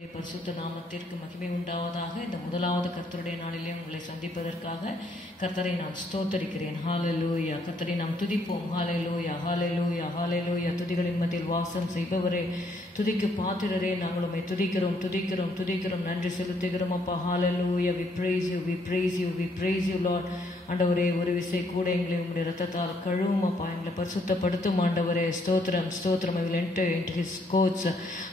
பரிசுத்த நாமத்திற்கு மகிமை உண்டாவதாக. இந்த முதலாவது கர்த்தருடைய நாளிலே உங்களை சந்திப்பதற்காக கர்த்தரை நான் ஸ்தோத்தரிக்கிறேன். ஹல்லேலூயா. கர்த்தரை நாம் துதிப்போம். ஹல்லேலூயா, ஹல்லேலூயா, ஹல்லேலூயா. துதிகளின் மத்தியில் வாசம் செய்பவரே, துதிக்கு பாத்திரரே, நாங்கள் உம்மை துதிக்கிறோம், துதிக்கிறோம், துதிக்கிறோம், நன்றி செலுத்துகிறோம் அப்பா. ஹல்லேலூயா. we praise you, we praise you, we praise you Lord. ஆண்டவரே, ஒரு விசை கூட எங்களை உங்களுடைய ரத்தத்தால் கழுவும் அப்பா, எங்களை பரிசுத்தப்படுத்தும் ஆண்டவரே. ஸ்தோத்திரம், ஸ்தோத்திரம். I will enter into his courts,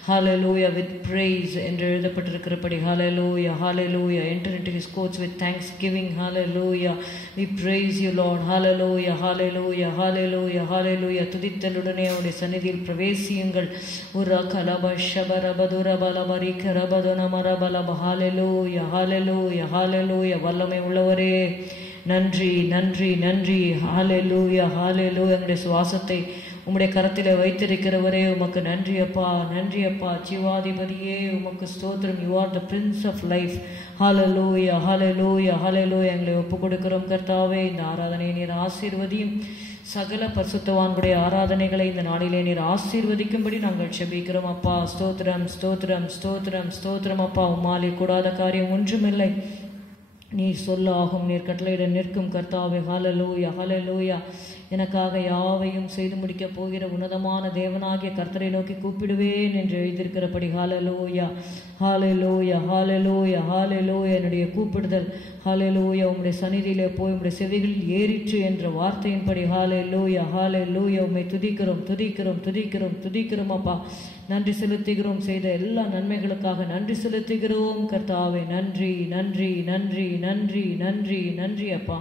hallelujah, with praise என்று எழுதப்பட்டிருக்கிறபடி. hallelujah, hallelujah. Enter into his courts with thanksgiving. hallelujah. We praise you Lord. hallelujah, hallelujah, hallelujah, hallelujah. துதித்தலுடனே அவருடைய சந்நிதியில் பிரவேசியுங்கள். உரகலப ஷபரபதுர பலபரி கரபதுன மரபலப. hallelujah, hallelujah, hallelujah. வல்லமை உள்ளவரே, நன்றி, நன்றி, நன்றி. hallelujah, hallelujah. எங்களுடைய சுவாசத்தை உம்முடைய கரத்திலே வைத்திருக்கிறவரே, உமக்கு நன்றி அப்பா, நன்றி அப்பா. ஜீவாதிபதியே, உமக்கு ஸ்தோத்திரம். You are the prince of life. Hallelujah, hallelujah, hallelujah. எங்களை ஒப்புக் கொடுக்கிறோம் கர்த்தாவே. இந்த ஆராதனையை நீர் ஆசீர்வதியும். சகல பரிசுத்தவான்களுடைய ஆராதனைகளை இந்த நாளிலே நீர் ஆசீர்வதிக்கும்படி நாங்கள் ஜெபிக்கிறோம் அப்பா. ஸ்தோத்திரம், ஸ்தோத்திரம், ஸ்தோத்திரம், ஸ்தோத்திரம் அப்பா. உம்மாலே கூடாத காரியம் ஒன்றுமில்லை. நீர் சொல்ல ஆகும், நீர் கட்டளையிட நிற்கும் கர்த்தாவே. ஹல்லேலூயா, ஹல்லேலூயா. எனக்காக யாவையும் செய்து முடிக்கப் போகிற உன்னதமான தேவனாகிய கர்த்தரை நோக்கி கூப்பிடுவேன் என்று எழுதியிருக்கிறபடி. ஹல்லேலூயா, ஹல்லேலூயா, ஹல்லேலூயா, ஹல்லேலூயா. என்னுடைய கூப்பிடுதல் ஹல்லேலூயா உம்முடைய சந்நிதியிலே போய் உம்முடைய செவிகளில் ஏறிற்று என்ற வார்த்தையின்படி. ஹல்லேலூயா, ஹல்லேலூயா. உம்மை துதிக்கிறோம், துதிக்கிறோம், துதிக்கிறோம், துதிக்கிறோம் அப்பா. நன்றி செலுத்துகிறோம். செய்த எல்லா நன்மைகளுக்காக நன்றி செலுத்துகிறோம் கர்த்தாவே. நன்றி, நன்றி, நன்றி, நன்றி, நன்றி, நன்றி அப்பா.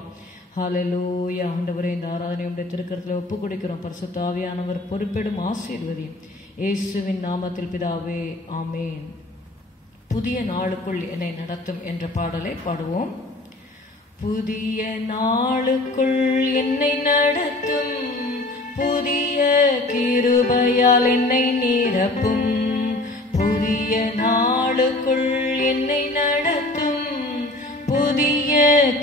ஹல்லேலூயா. ஆண்டவரே, இந்த ஆராதனை உடைய திருக்கரத்தில் ஒப்புக் கொடுக்கிறோம். பரிசுத்த ஆவியானவர் பொறுப்பெடும் ஆசீர்வதி. இயேசுவின் நாமத்தில் பிதாவே, ஆமேன். புதிய நாளுக்குள் என்னை நடத்தும் என்ற பாடலை பாடுவோம். புதிய நாளுக்குள் என்னை நடத்தும், புதிய கிருபையால் என்னை நிரப்பும். புதிய நாளுக்குள் என்னை நடத்தும், புதிய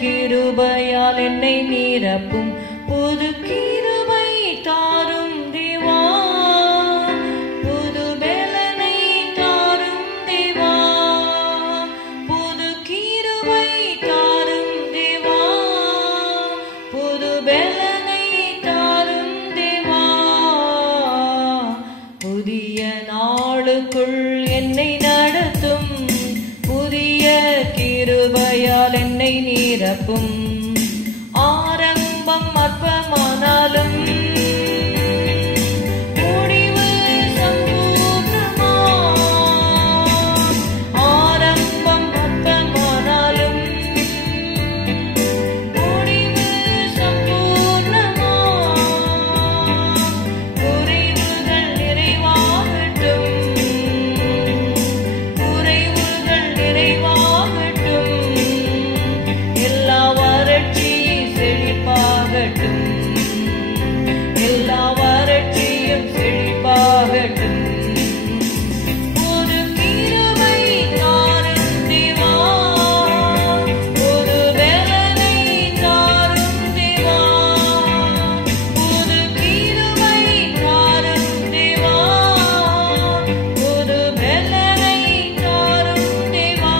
கிருபையால் என்னை நிரப்பும். புது கிருபை தாரும் தேவா, புது பலனை தாரும் தேவா. புது கிருபை தாரும் தேவா, புது பலனை தாரும் தேவா. புதிய நாளுக்குள் என்னை நடத்தும், புதிய கிருபையால் என்னை நிரப்பும். ஆரம்பம் அற்பமானாலும் முடிவு சம்பூர்ணமா. ஆரம்பம் அற்பமானாலும் முடிவு சம்பூர்ணமா. குறைவுகள் நிறைவாகட்டும், குறைவுகள் நிறைவாகட்டும். எல்லா வறட்சி செழிப்பாகட்டும், எல்லா வறட்சியும் செழிப்பாகட்டும். ஒரு கிருபை தாரும் தேவா, ஒரு பலனை தாரும் தேவா. ஒரு கிருபை தாரும் தேவா, ஒரு பலனை தாரும் தேவா.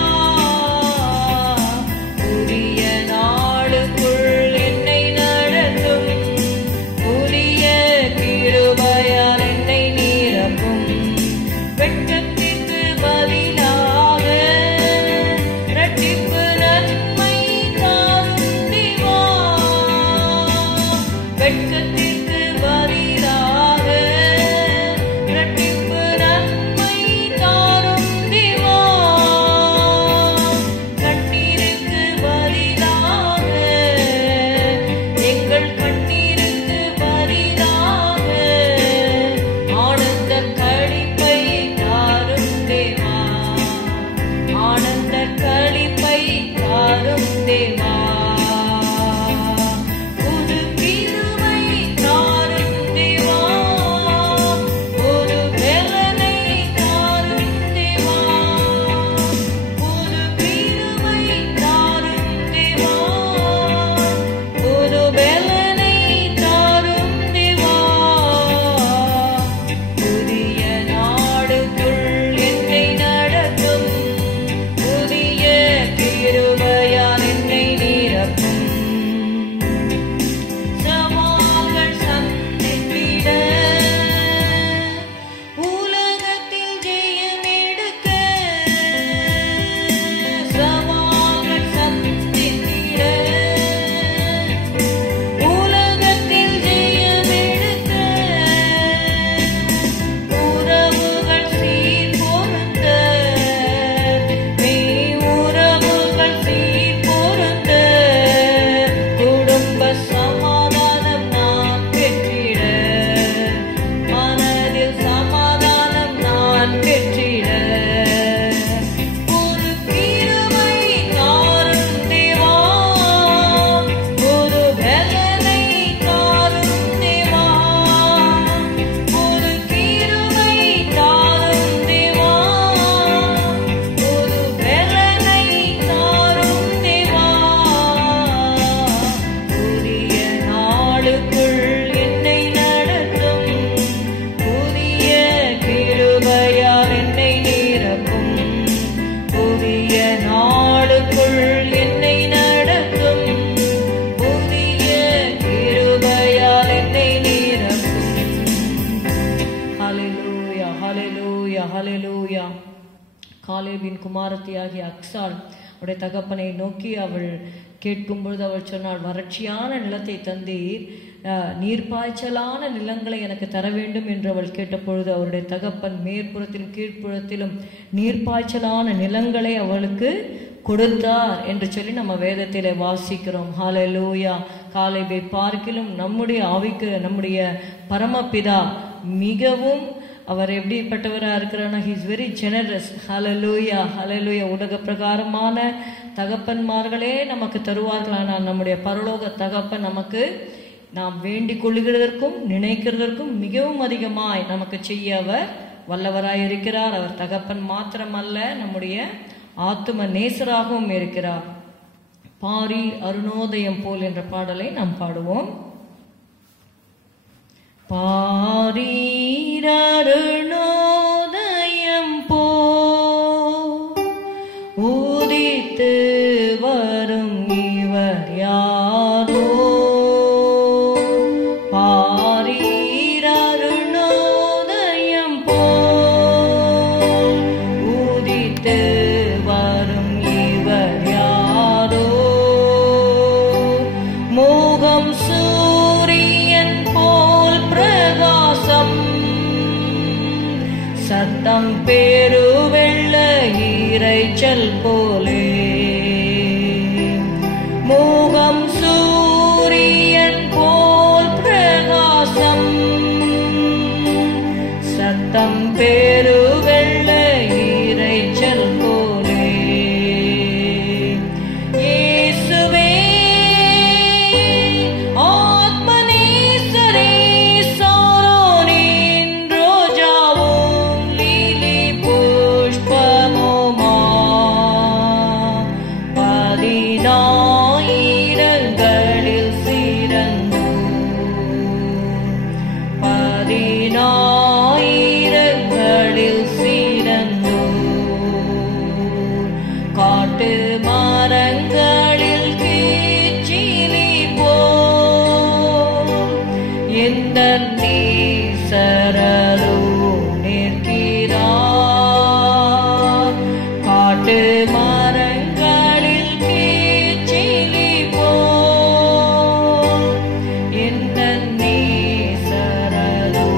புதிய நாளுக்குள் என்னை நடத்தும், புதிய கிருபையால் என்னை நிரப்பும். வெட்கத்திற்கு பதிலாக இரட்டிப்பு நன்மை தாரும் தேவா. வெட்கத்திற்கு பதிலாக இரட்டிப்பு நன்மை தாரும் தேவா. கண்ணீருக்கு பதிலாக, எங்கள் கண்ணீருக்கு பதிலாக ஆனந்த களிப்பை தாரும் தேவா, ஆனந்த களிப்பை தாரும் தேவா. புது கிருபை தாரும் தேவா, ஒரு பலனை தாரும் தேவா. புது கிருபை தாரும் தேவா, ஒரு பலனை தாரும் தேவா. புதிய நாளுக்குள் என்னை நடத்தும், காலேபின் குமாரத்தியாகிய அக்சாள் அவருடைய தகப்பனை நோக்கி அவள் கேட்கும் பொழுது அவள் சொன்னாள், வறட்சியான நிலத்தை தந்தீர், நீர்ப்பாய்ச்சலான நிலங்களை எனக்கு தர வேண்டும் என்று அவள் கேட்டபொழுது அவருடைய தகப்பன் மேற்புறத்திலும் கீழ்ப்புறத்திலும் நீர்ப்பாய்ச்சலான நிலங்களை அவளுக்கு கொடுத்தார் என்று சொல்லி நம்ம வேதத்திலே வாசிக்கிறோம். ஹல்லேலூயா. காலேபை பார்க்கிலும் நம்முடைய ஆவிக்கு நம்முடைய பரமபிதா மிகவும் அவர் எப்படிப்பட்டவராக இருக்கிறார்னா, he is very generous. ஹல்லேலூயா, ஹல்லேலூயா. உலக பிரகாரமான தகப்பன்மார்களே நமக்கு தருவார்கள், ஆனால் நம்முடைய பரலோக தகப்பன் நமக்கு நாம் வேண்டிக் கொள்ளுகிறதற்கும் நினைக்கிறதற்கும் மிகவும் அதிகமாய் நமக்கு செய்ய அவர் வல்லவராய் இருக்கிறார். அவர் தகப்பன் மாத்திரமல்ல, நம்முடைய ஆத்தும நேசராகவும் இருக்கிறார். பாரி அருணோதயம் போல் என்ற பாடலை நாம் பாடுவோம். பாரீர் அருணோதயம் போல் உதித்து வரும் இவர் யாரோ, பாரீர் அருணோதயம் போல் உதித்து வரும் இவர் யாரோ, மோகம் சூரியன் போல் பிரகாசம், சத்தம் பெருவெள்ள இரைச்சல் போலே, மோகம் சூரியன் போல் பிரகாசம், சத்தம் பெருவெள்ள இரைச்சல் போலே, இயேசுவே ஆத்மநேசரே, சாரோனின் ரோஜாவும் லீலி புஷ்பமுமா, பதினாயிரங்களில் சிறந்து, பதினாயிரங்களில் சிறந்து, காட்டு மரங்களில் கீச்சிலி போல் எந்த நீசரலோ நிற்கிறார், காட்டு மரங்களில் கீச்சிலி போல் எந்த நீசரலோ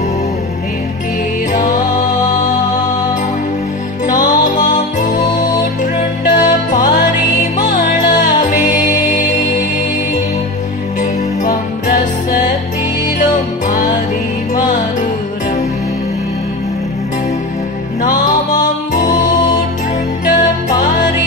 நிற்கிறார், நாமம் ஊற்றுண்ட பரிமளமே, இன்பம் ரசத்திலும் அதிமதுரம், நாமம் ஊற்றுண்ட பரிமளமே,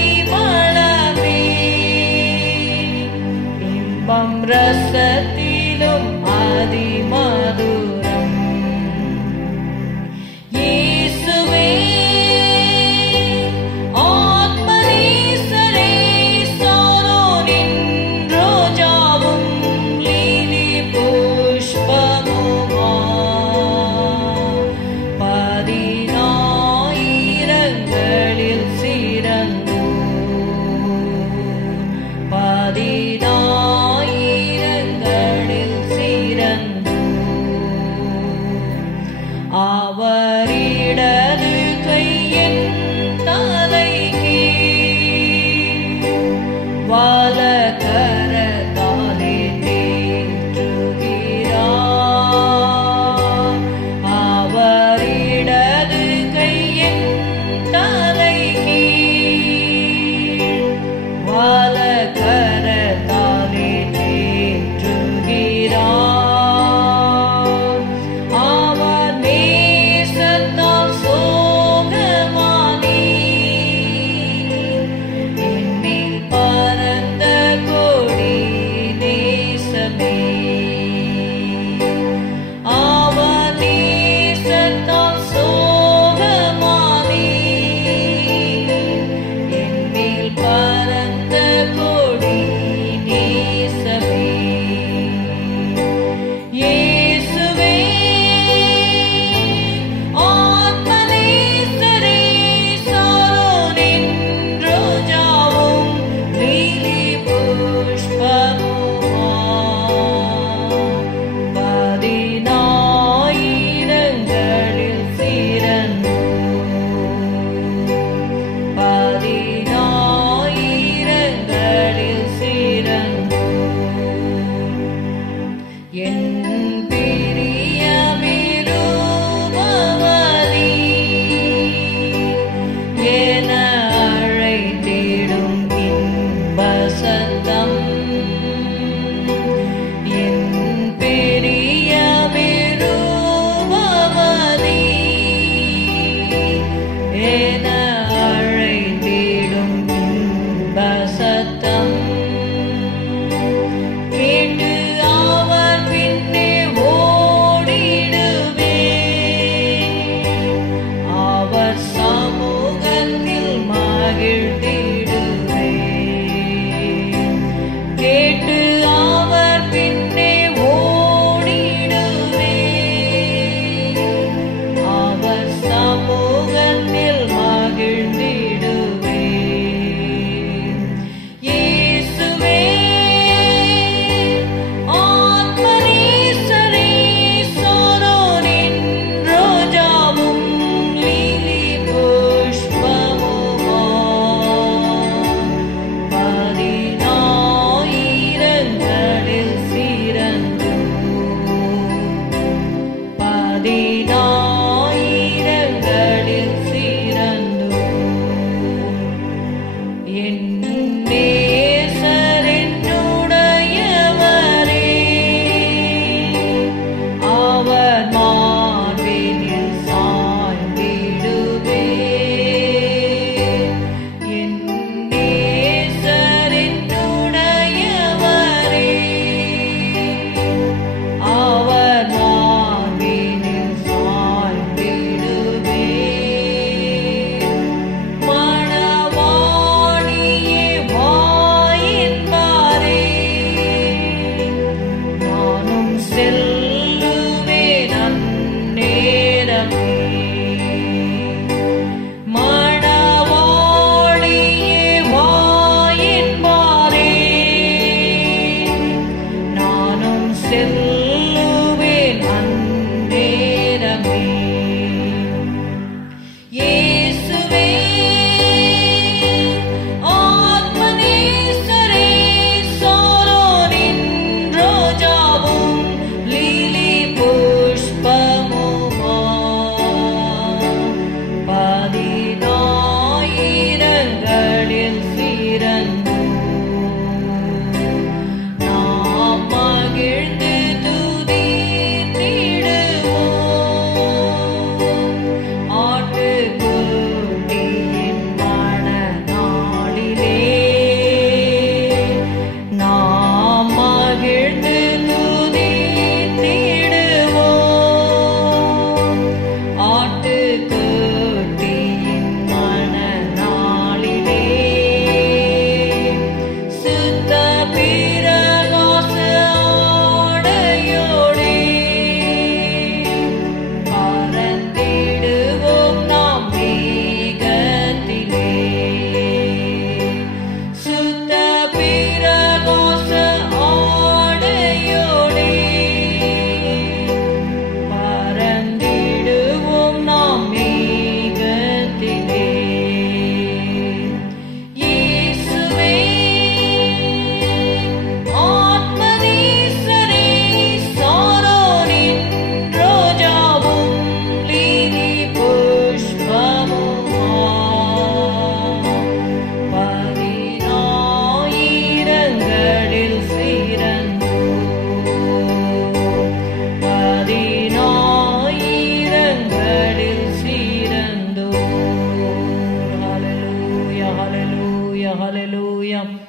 ஹalleluya ஹalleluya.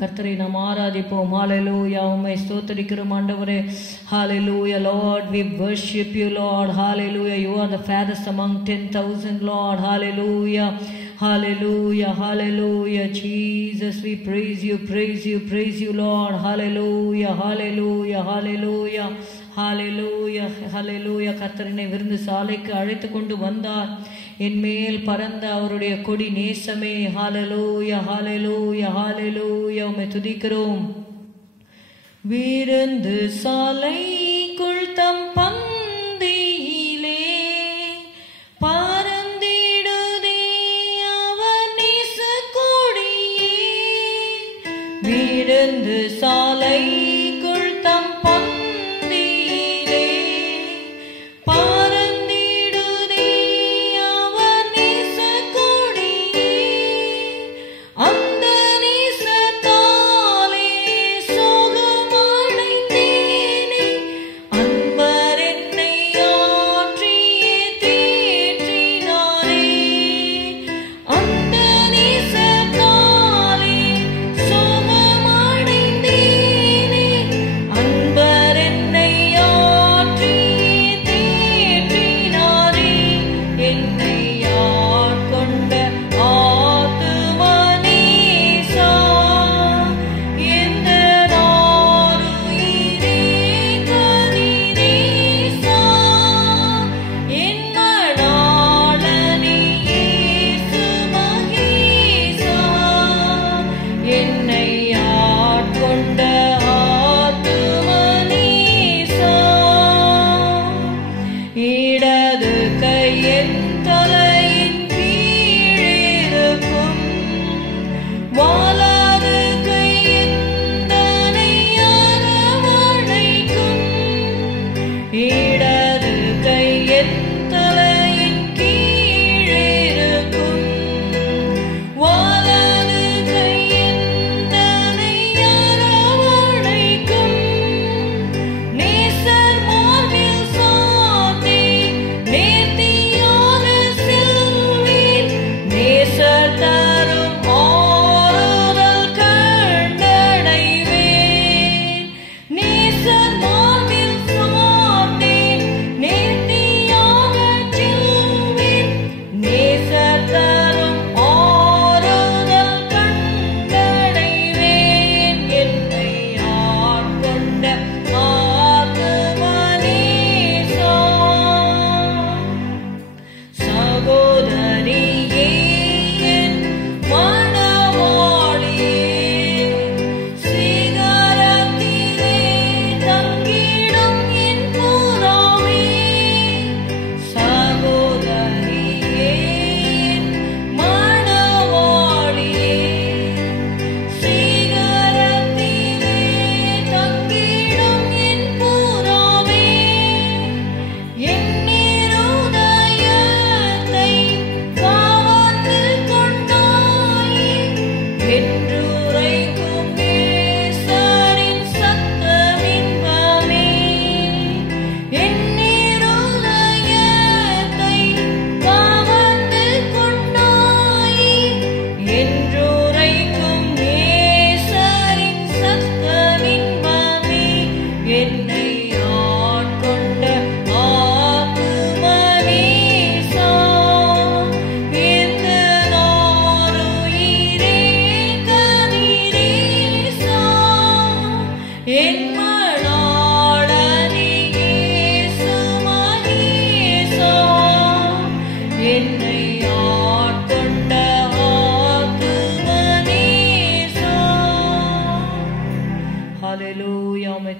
கர்த்தரை நாம் ஆராதிப்போம். ஹalleluya. உம்மை ஸ்தோத்திரிக்கிறோம் ஆண்டவரே. ஹalleluya Lord, we worship you Lord. Hallelujah. You are the fairest among 10,000 Lord. Hallelujah. Hallelujah. Hallelujah. Jesus, we praise you, praise you, praise you Lord. Hallelujah. Hallelujah. Hallelujah. Hallelujah. Hallelujah. கர்த்தரினை விருந்து சாலைக்கு அழைத்து கொண்டு வந்தார். என் மேல் பறந்த அவருடைய கொடி நேசமே. ஹalleluya ஹalleluya ஹalleluya. உம்மை துதிக்கிறோம். விருந்து சாலைக்குள் தம் பந்தியிலே பறந்திடுதே அவர் நேச கொடியே. விருந்து சாலைக்குள் தம்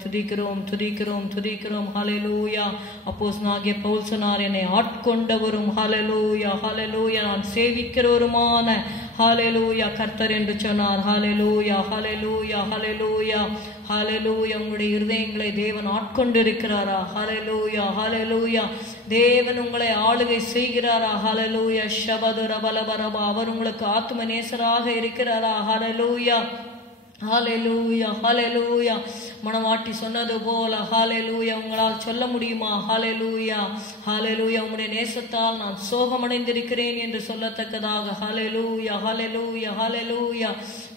துதிக்கிறோம் துதிக்கிறோம் துதிக்கிறோம். ஹalleluya. அப்போஸ்தலனாகிய பவுல் சொன்னார், என்னை ஆட்கொண்டவரும் ஹalleluya ஹalleluya நான் சேவிக்கிறவருமான ஹalleluya கர்த்தர் என்று சொன்னார். ஹalleluya ஹalleluya ஹalleluya ஹalleluya. உங்களுடைய இருதயங்களை தேவன் ஆட்கொண்டிருக்கிறாரா? ஹalleluya ஹalleluya. தேவன் உங்களை ஆளுகை செய்கிறாரா? ஹalleluya. ஷபதுர பலபரபா. அவர் உங்களுக்கு ஆத்ம நேசராக இருக்கிறாரா? ஹalleluya. ஹalleluya ஹalleluya. மணவாட்டி சொன்னது போல ஹalleluya உங்களால் சொல்ல முடியுமா? ஹalleluya ஹalleluya. உம்முடைய நேசத்தால் நான் சோகமடைந்திருக்கிறேன் என்று சொல்லத்தக்கதாக ஹalleluya ஹalleluya ஹalleluya.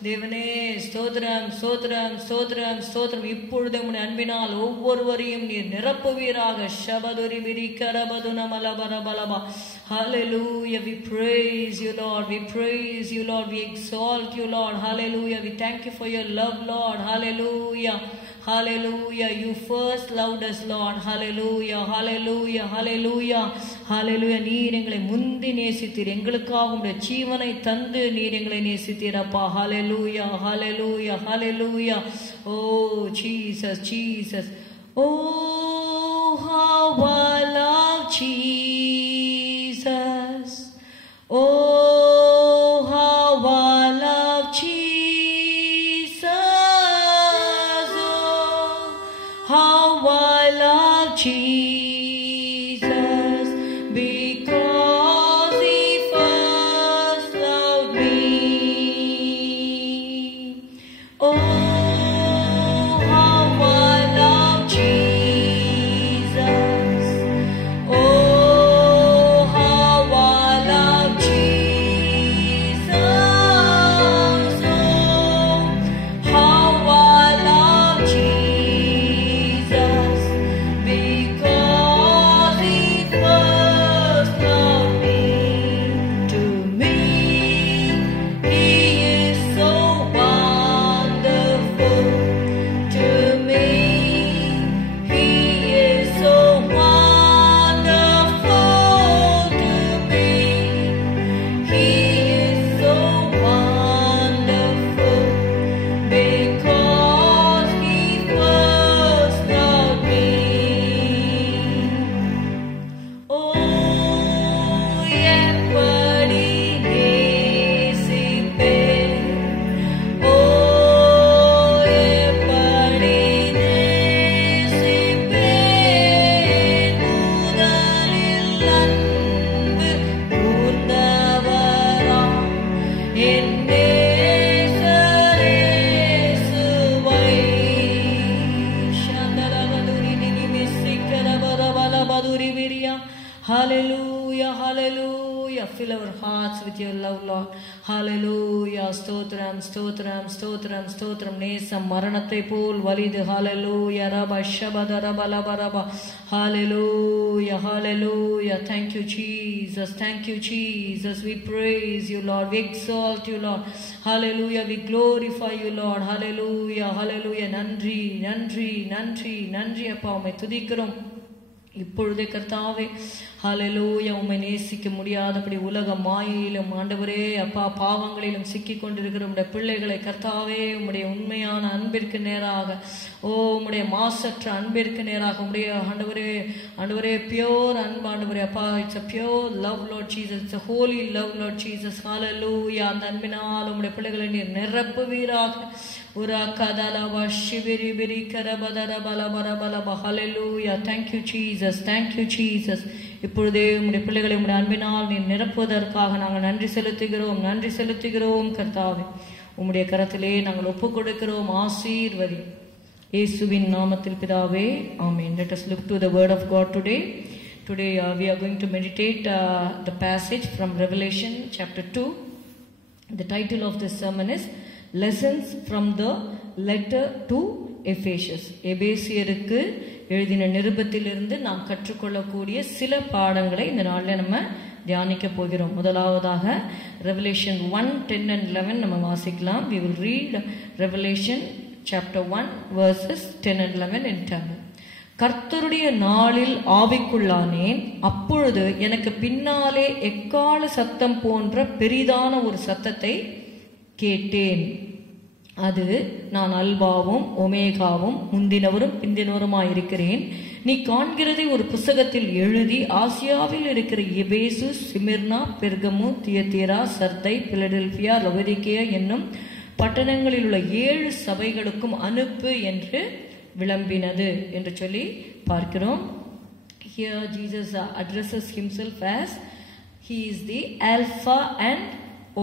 தேவனே ஸ்தோத்திரம் ஸ்தோத்திரம் ஸ்தோத்திரம் ஸ்தோத்திரம். இப்பொழுது உம்முடைய அன்பினால் ஒவ்வொருவரையும் நீர் நிரப்புவீராக. ஷபதுரி பிரி கரபதுன மலபரபலபா. Hallelujah. We praise you, Lord. We praise you, Lord. We exalt you, Lord. Hallelujah. We thank you for your love, Lord. Hallelujah. Hallelujah. You first loved us, Lord. Hallelujah. Hallelujah. Hallelujah. Hallelujah. நீர் எங்களை முந்தி நேசித்தீர். எங்களுக்காக உம்முடைய ஜீவனை தந்து நீர் எங்களை நேசித்தீர் அப்பா. Hallelujah. Hallelujah. Hallelujah. Oh Jesus, Jesus. Oh how I love Jesus. Oh how I love Jesus. Oh how I love Jesus, because he first loved me. Oh how I love Jesus. Oh how I love Jesus. Oh how I love Jesus, because he first loved me. To me he is so wonderful. To me he is so wonderful. To me he is so wonderful, because he first loved me. Oh எப்படி நேசிப்பேன். Oh எப்படி நேசிப்பேன். முதலில் அன்பு கூர்ந்தவராம் என் நேசர் இயேசுவை. சந்தலகதுரி நிமிசிக்கரபரபலபதுரி விரியா. Hallelujah, hallelujah. Fill our hearts with your love, Lord. Hallelujah. Stotram, stotram, stotram, stotram. நேசம் மரணத்தை போல் வலிது. Hallelujah. Rabba shabada rabba labba rabba. Hallelujah, hallelujah. Thank you, Jesus. Thank you, Jesus. We praise you, Lord. We exalt you, Lord. Hallelujah. We glorify you, Lord. Hallelujah, hallelujah. நன்றி நன்றி நன்றி நன்றி அப்பா. உம்மை துதிக்கிறோம் இப்பொழுதே கர்த்தாவே. ஹalleluya. உம்மை நேசிக்க முடியாதபடி உலக மாயையிலும் ஆண்டவரே அப்பா பாவங்களிலும் சிக்கிக் கொண்டிருக்கிற உம்முடைய பிள்ளைகளை கர்த்தாவே உம்முடைய உண்மையான அன்பிற்கு நேராக, ஓ உம்முடைய மாசற்ற அன்பிற்கு நேராக உம்முடைய ஆண்டவரே பியோர் அன்பு ஆண்டவரே அப்பா. It's a pure love Lord Jesus. It's a holy love Lord Jesus. Hallelujah. அந்த அன்பினால் உம்முடைய பிள்ளைகளை நீர் நிரப்புவீராக. Hallelujah. Thank you Jesus. Thank you Jesus. இப்பொழுதே உம்முடைய பிள்ளைகளை உம்முடைய அன்பினால் நீர் நிரப்புவதற்காக நாங்கள் நன்றி செலுத்துகிறோம். நன்றி செலுத்துகிறோம் கர்த்தாவே. உம்முடைய கரத்திலே நாங்கள் ஒப்புக் கொடுக்கிறோம். ஆசீர்வதி இயேசுவின் நாமத்தில் பிதாவே. ஆமென். Let us look to the word of God today. Today we are going to meditate the passage from Revelation chapter 2. The title of this sermon is Lessons from the Letter to Ephesians. எபேசியருக்கு எழுதின நிருபத்திலிருந்து நாம் கற்றுக்கொள்ளக்கூடிய சில பாடங்களை இந்த நாளில் நம்ம தியானிக்க போகிறோம். முதலாவதாக Revelation 1:10 and 11 நம்ம வாசிக்கலாம். We will read Revelation chapter 1 verses 10 and 11 in Tamil. கர்த்தருடைய நாளில் ஆவிக்குள்ளானேன். அப்பொழுது எனக்கு பின்னாலே எக்கால சத்தம் போன்ற பெரிதான ஒரு சத்தத்தை கேட்டேன். அது நான் அல்பாவும் ஒமேகாவும் முந்தினவரும் பிந்தினவருமாயிருக்கிறேன். நீ காண்கிறதை ஒரு புஸ்தகத்தில் எழுதி ஆசியாவில் இருக்கிற எபேசு, சிமிர்னா, பெர்கமு, தியத்தீரா, சர்தை, பிலடெல்பியா, லவோதிக்கேயா என்னும் பட்டணங்களில் உள்ள 7 சபைகளுக்கும் அனுப்பு என்று விளம்பினது என்று சொல்லி பார்க்கிறோம். Here Jesus addresses himself as he is the Alpha and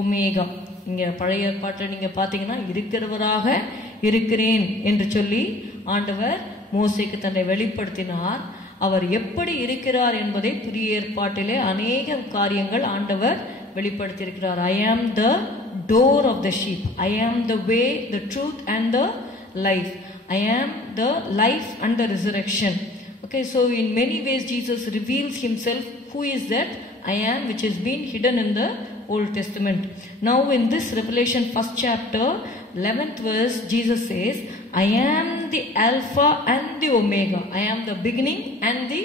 Omega. இங்க பழைய ஏற்பாட்டில் நீங்க பாத்தீங்கன்னா இருக்கிறவராக இருக்கிறேன் என்று சொல்லி ஆண்டவர் மோசேக்கு தன்னை வெளிப்படுத்தினார். அவர் எப்படி இருக்கிறார் என்பதை புதிய ஏற்பாட்டிலே அநேக காரியங்கள் ஆண்டவர் வெளிப்படுத்தியிருக்கிறார். I am the door of the sheep, I am the way, the truth and the life, I am the life and the resurrection. Okay, so in many ways Jesus reveals himself who is that I am, which has been hidden in the Old Testament. Now in this Revelation 1st chapter 11th verse, Jesus says, I am the Alpha and the Omega. I am the beginning and the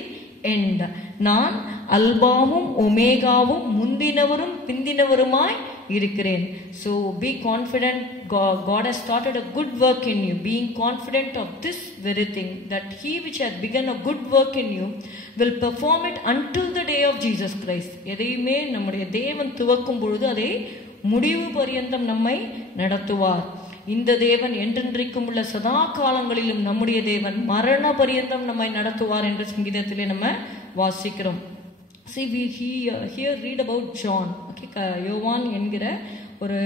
end. நான் அல்பாவும் ஒமேகாவும் முந்தினவரும் பிந்தினவருமாய் இருக்கிறேன். So be confident. God has started a good work in you. Being confident of this very thing, that he which has begun a good work in you will perform it until the day of Jesus Christ. எதையுமே நம்முடைய தேவன் துவக்கும் பொழுது அதை முடிவு பரியந்தம் நம்மை நடத்துவார். இந்த தேவன் என்றென்றைக்கும் உள்ள சதா காலங்களிலும் நம்முடைய தேவன் மரண பரியந்தம் நம்மை நடத்துவார் என்று சங்கீதத்திலே நம்ம வாசிக்கிறோம். See, we here read about John. Okay, யோவான் என்கிற ஒரு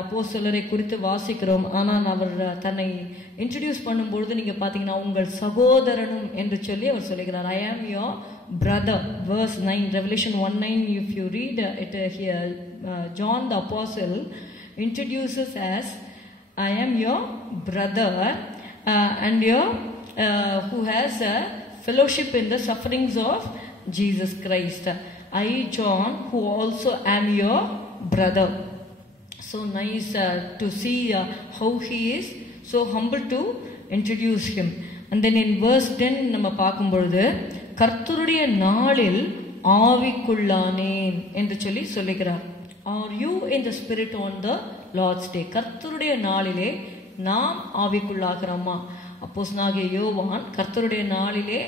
அப்போஸ்தலரை குறித்து வாசிக்கிறோம். ஆனால் அவர் தன்னை இன்ட்ரடியூஸ் பண்ணும்பொழுது நீங்க பாத்தீங்கன்னா உங்கள் சகோதரனும் என்று சொல்லி அவர் சொல்லுகிறார். I am your brother. Verse 9, Revelation 1:9. If you read it here, John the apostle introduces as I am your brother and your who has a fellowship in the sufferings of Jesus Christ. I, John, who also am your brother. So nice to see how he is so humble to introduce him. And then in verse 10 நம்ம பார்க்கும் பொழுது கர்த்தருடைய நாளில் ஆவிக்குள்ளானேன் என்று சொல்லி சொல்லுகிறார். Are you in the spirit on the Lord's day? கர்த்தருடைய நாளிலே நாம் ஆவிக்குள்ளாகிறோமா? அப்போஸ்தலனாகிய யோவான் கர்த்தருடைய நாளிலே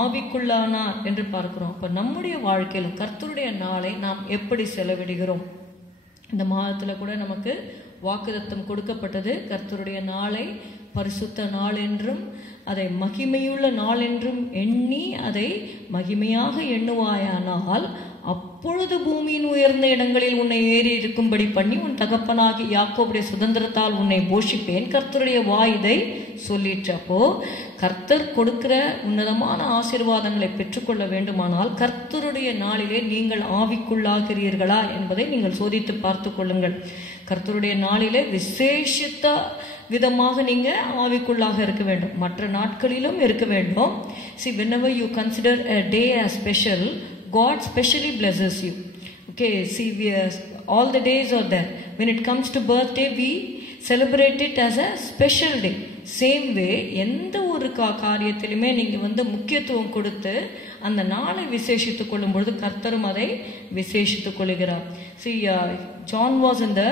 ஆவிக்குள்ளானார் என்று பார்க்கிறோம். அப்ப நம்முடைய வாழ்க்கையில கர்த்தருடைய நாளை நாம் எப்படி செலவிடுகிறோம்? இந்த மாதத்துல கூட நமக்கு வாக்குத்தத்தம் கொடுக்கப்பட்டது. கர்த்தருடைய நாளை பரிசுத்த நாள் என்றும் அதை மகிமையுள்ள நாள் என்றும் எண்ணி அதை மகிமையாக எண்ணுவாயானால் அப்பொழுது பூமியின் உயர்ந்த இடங்களில் உன்னை ஏறி இருக்கும்படி பண்ணி உன் தகப்பனாகி யாக்கோபுடைய சுதந்திரத்தால் உன்னை போஷிப்பேன். கர்த்தருடைய வாய் இதை சொல்லிற்றப்போ கர்த்தர் கொடுக்கிற உன்னதமான ஆசீர்வாதங்களை பெற்றுக்கொள்ள வேண்டுமானால் கர்த்தருடைய நாளிலே நீங்கள் ஆவிக்குள்ளாகிறீர்களா என்பதை நீங்கள் சோதித்து பார்த்து கொள்ளுங்கள். கர்த்தருடைய நாளிலே விசேஷித்த விதமாக நீங்க ஆவிக்குள்ளாக இருக்க வேண்டும். மற்ற நாட்களிலும் இருக்க வேண்டும். See, whenever you consider a day as special, God specially blesses you. Okay, see, all the days are there. When it comes to birthday, we celebrate it as a special day. Same way, எந்த ஒரு காரியத்திலுமே நீங்க முக்கியத்துவம் கொடுத்து அந்த நாளை விசேஷித்துக் கொள்ளும் பொழுது கர்த்தரும் அதை விசேஷித்துக் கொள்கிறார். See, John was in the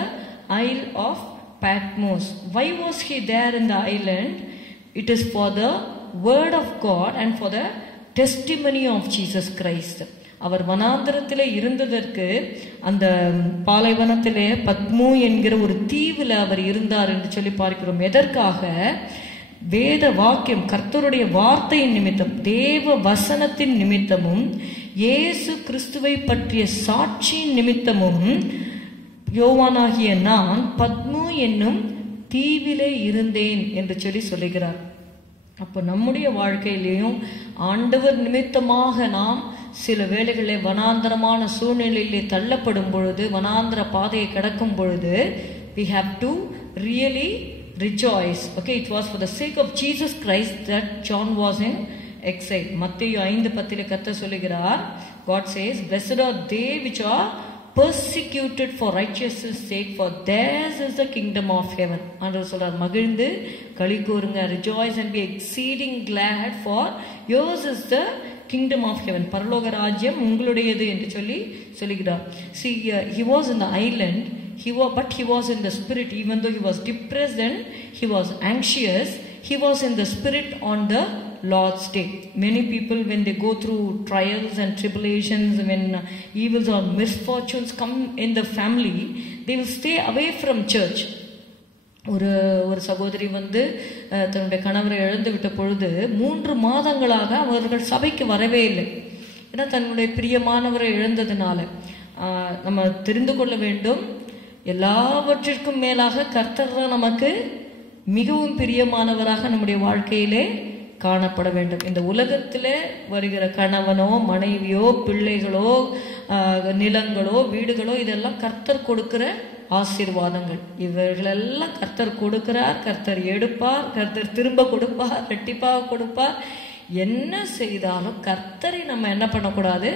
Isle of Patmos. Why was he there in the island? It is for the word of God and for the testimony of Jesus Christ. அவர் வனாந்தரத்திலே இருந்ததற்கு அந்த பாலைவனத்திலே பத்மு என்கிற ஒரு தீவில் அவர் இருந்தார் என்று சொல்லி பார்க்கிறோம். எதற்காக? வேத வாக்கியம் கர்த்தருடைய வார்த்தையின் நிமித்தம், தேவ வசனத்தின் நிமித்தமும், இயேசு கிறிஸ்துவை பற்றிய சாட்சியின் நிமித்தமும் யோவானாகிய நான் பத்மு என்னும் தீவிலே இருந்தேன் என்று சொல்லி சொல்லுகிறார். அப்போ நம்முடைய வாழ்க்கையிலையும் ஆண்டவர் நிமித்தமாக நாம் சில வேளைகளில் வனாந்தரமான சூழ்நிலையிலே தள்ளப்படும் பொழுது, வனாந்தர பாதையை கடக்கும் பொழுது, we have to really rejoice. Okay, it was for the sake of Jesus Christ that John was in exile. மத்தேயு 5:10 கர்த்தர் சொல்லுகிறார், God says, blessed are they which are persecuted for righteousness sake, for theirs is the kingdom of heaven. ஆண்டவர் சொல்றார், மகிழ்ந்து களி கூறுங்க, rejoice and be exceeding glad, for yours is the kingdom of heaven. பரலோக ராஜ்யம் உங்களுடையது என்று சொல்லி சொல்லுகிறார். See, he was in the island, but he was in the spirit. Even though he was depressed and he was anxious, he was in the spirit on the Lord's day. Many people, when they go through trials and tribulations, when evils or misfortunes come in the family, they will stay away from church. ஒரு சகோதரி தன்னுடைய கணவரை இழந்து விட்ட பொழுது 3 மாதங்களாக அவர்கள் சபைக்கு வரவே இல்லை. ஏன்னா தன்னுடைய பிரியமானவரை இழந்ததுனால. நம்ம தெரிந்து கொள்ள வேண்டும், எல்லாவற்றிற்கும் மேலாக கர்த்தர் தான் நமக்கு மிகவும் பிரியமானவராக நம்முடைய வாழ்க்கையிலே காணப்பட வேண்டும். இந்த உலகத்திலே வருகிற கணவனோ மனைவியோ பிள்ளைகளோ நிலங்களோ வீடுகளோ இதெல்லாம் கர்த்தர் கொடுக்கிற ஆசீர்வாதங்கள். இவர்களெல்லாம் கர்த்தர் கொடுக்கிறார், கர்த்தர் எடுப்பார், கர்த்தர் திரும்ப கொடுப்பார், ரெட்டிப்பாக கொடுப்பார். என்ன செய்தாலும் கர்த்தரை நம்ம என்ன பண்ணக்கூடாது,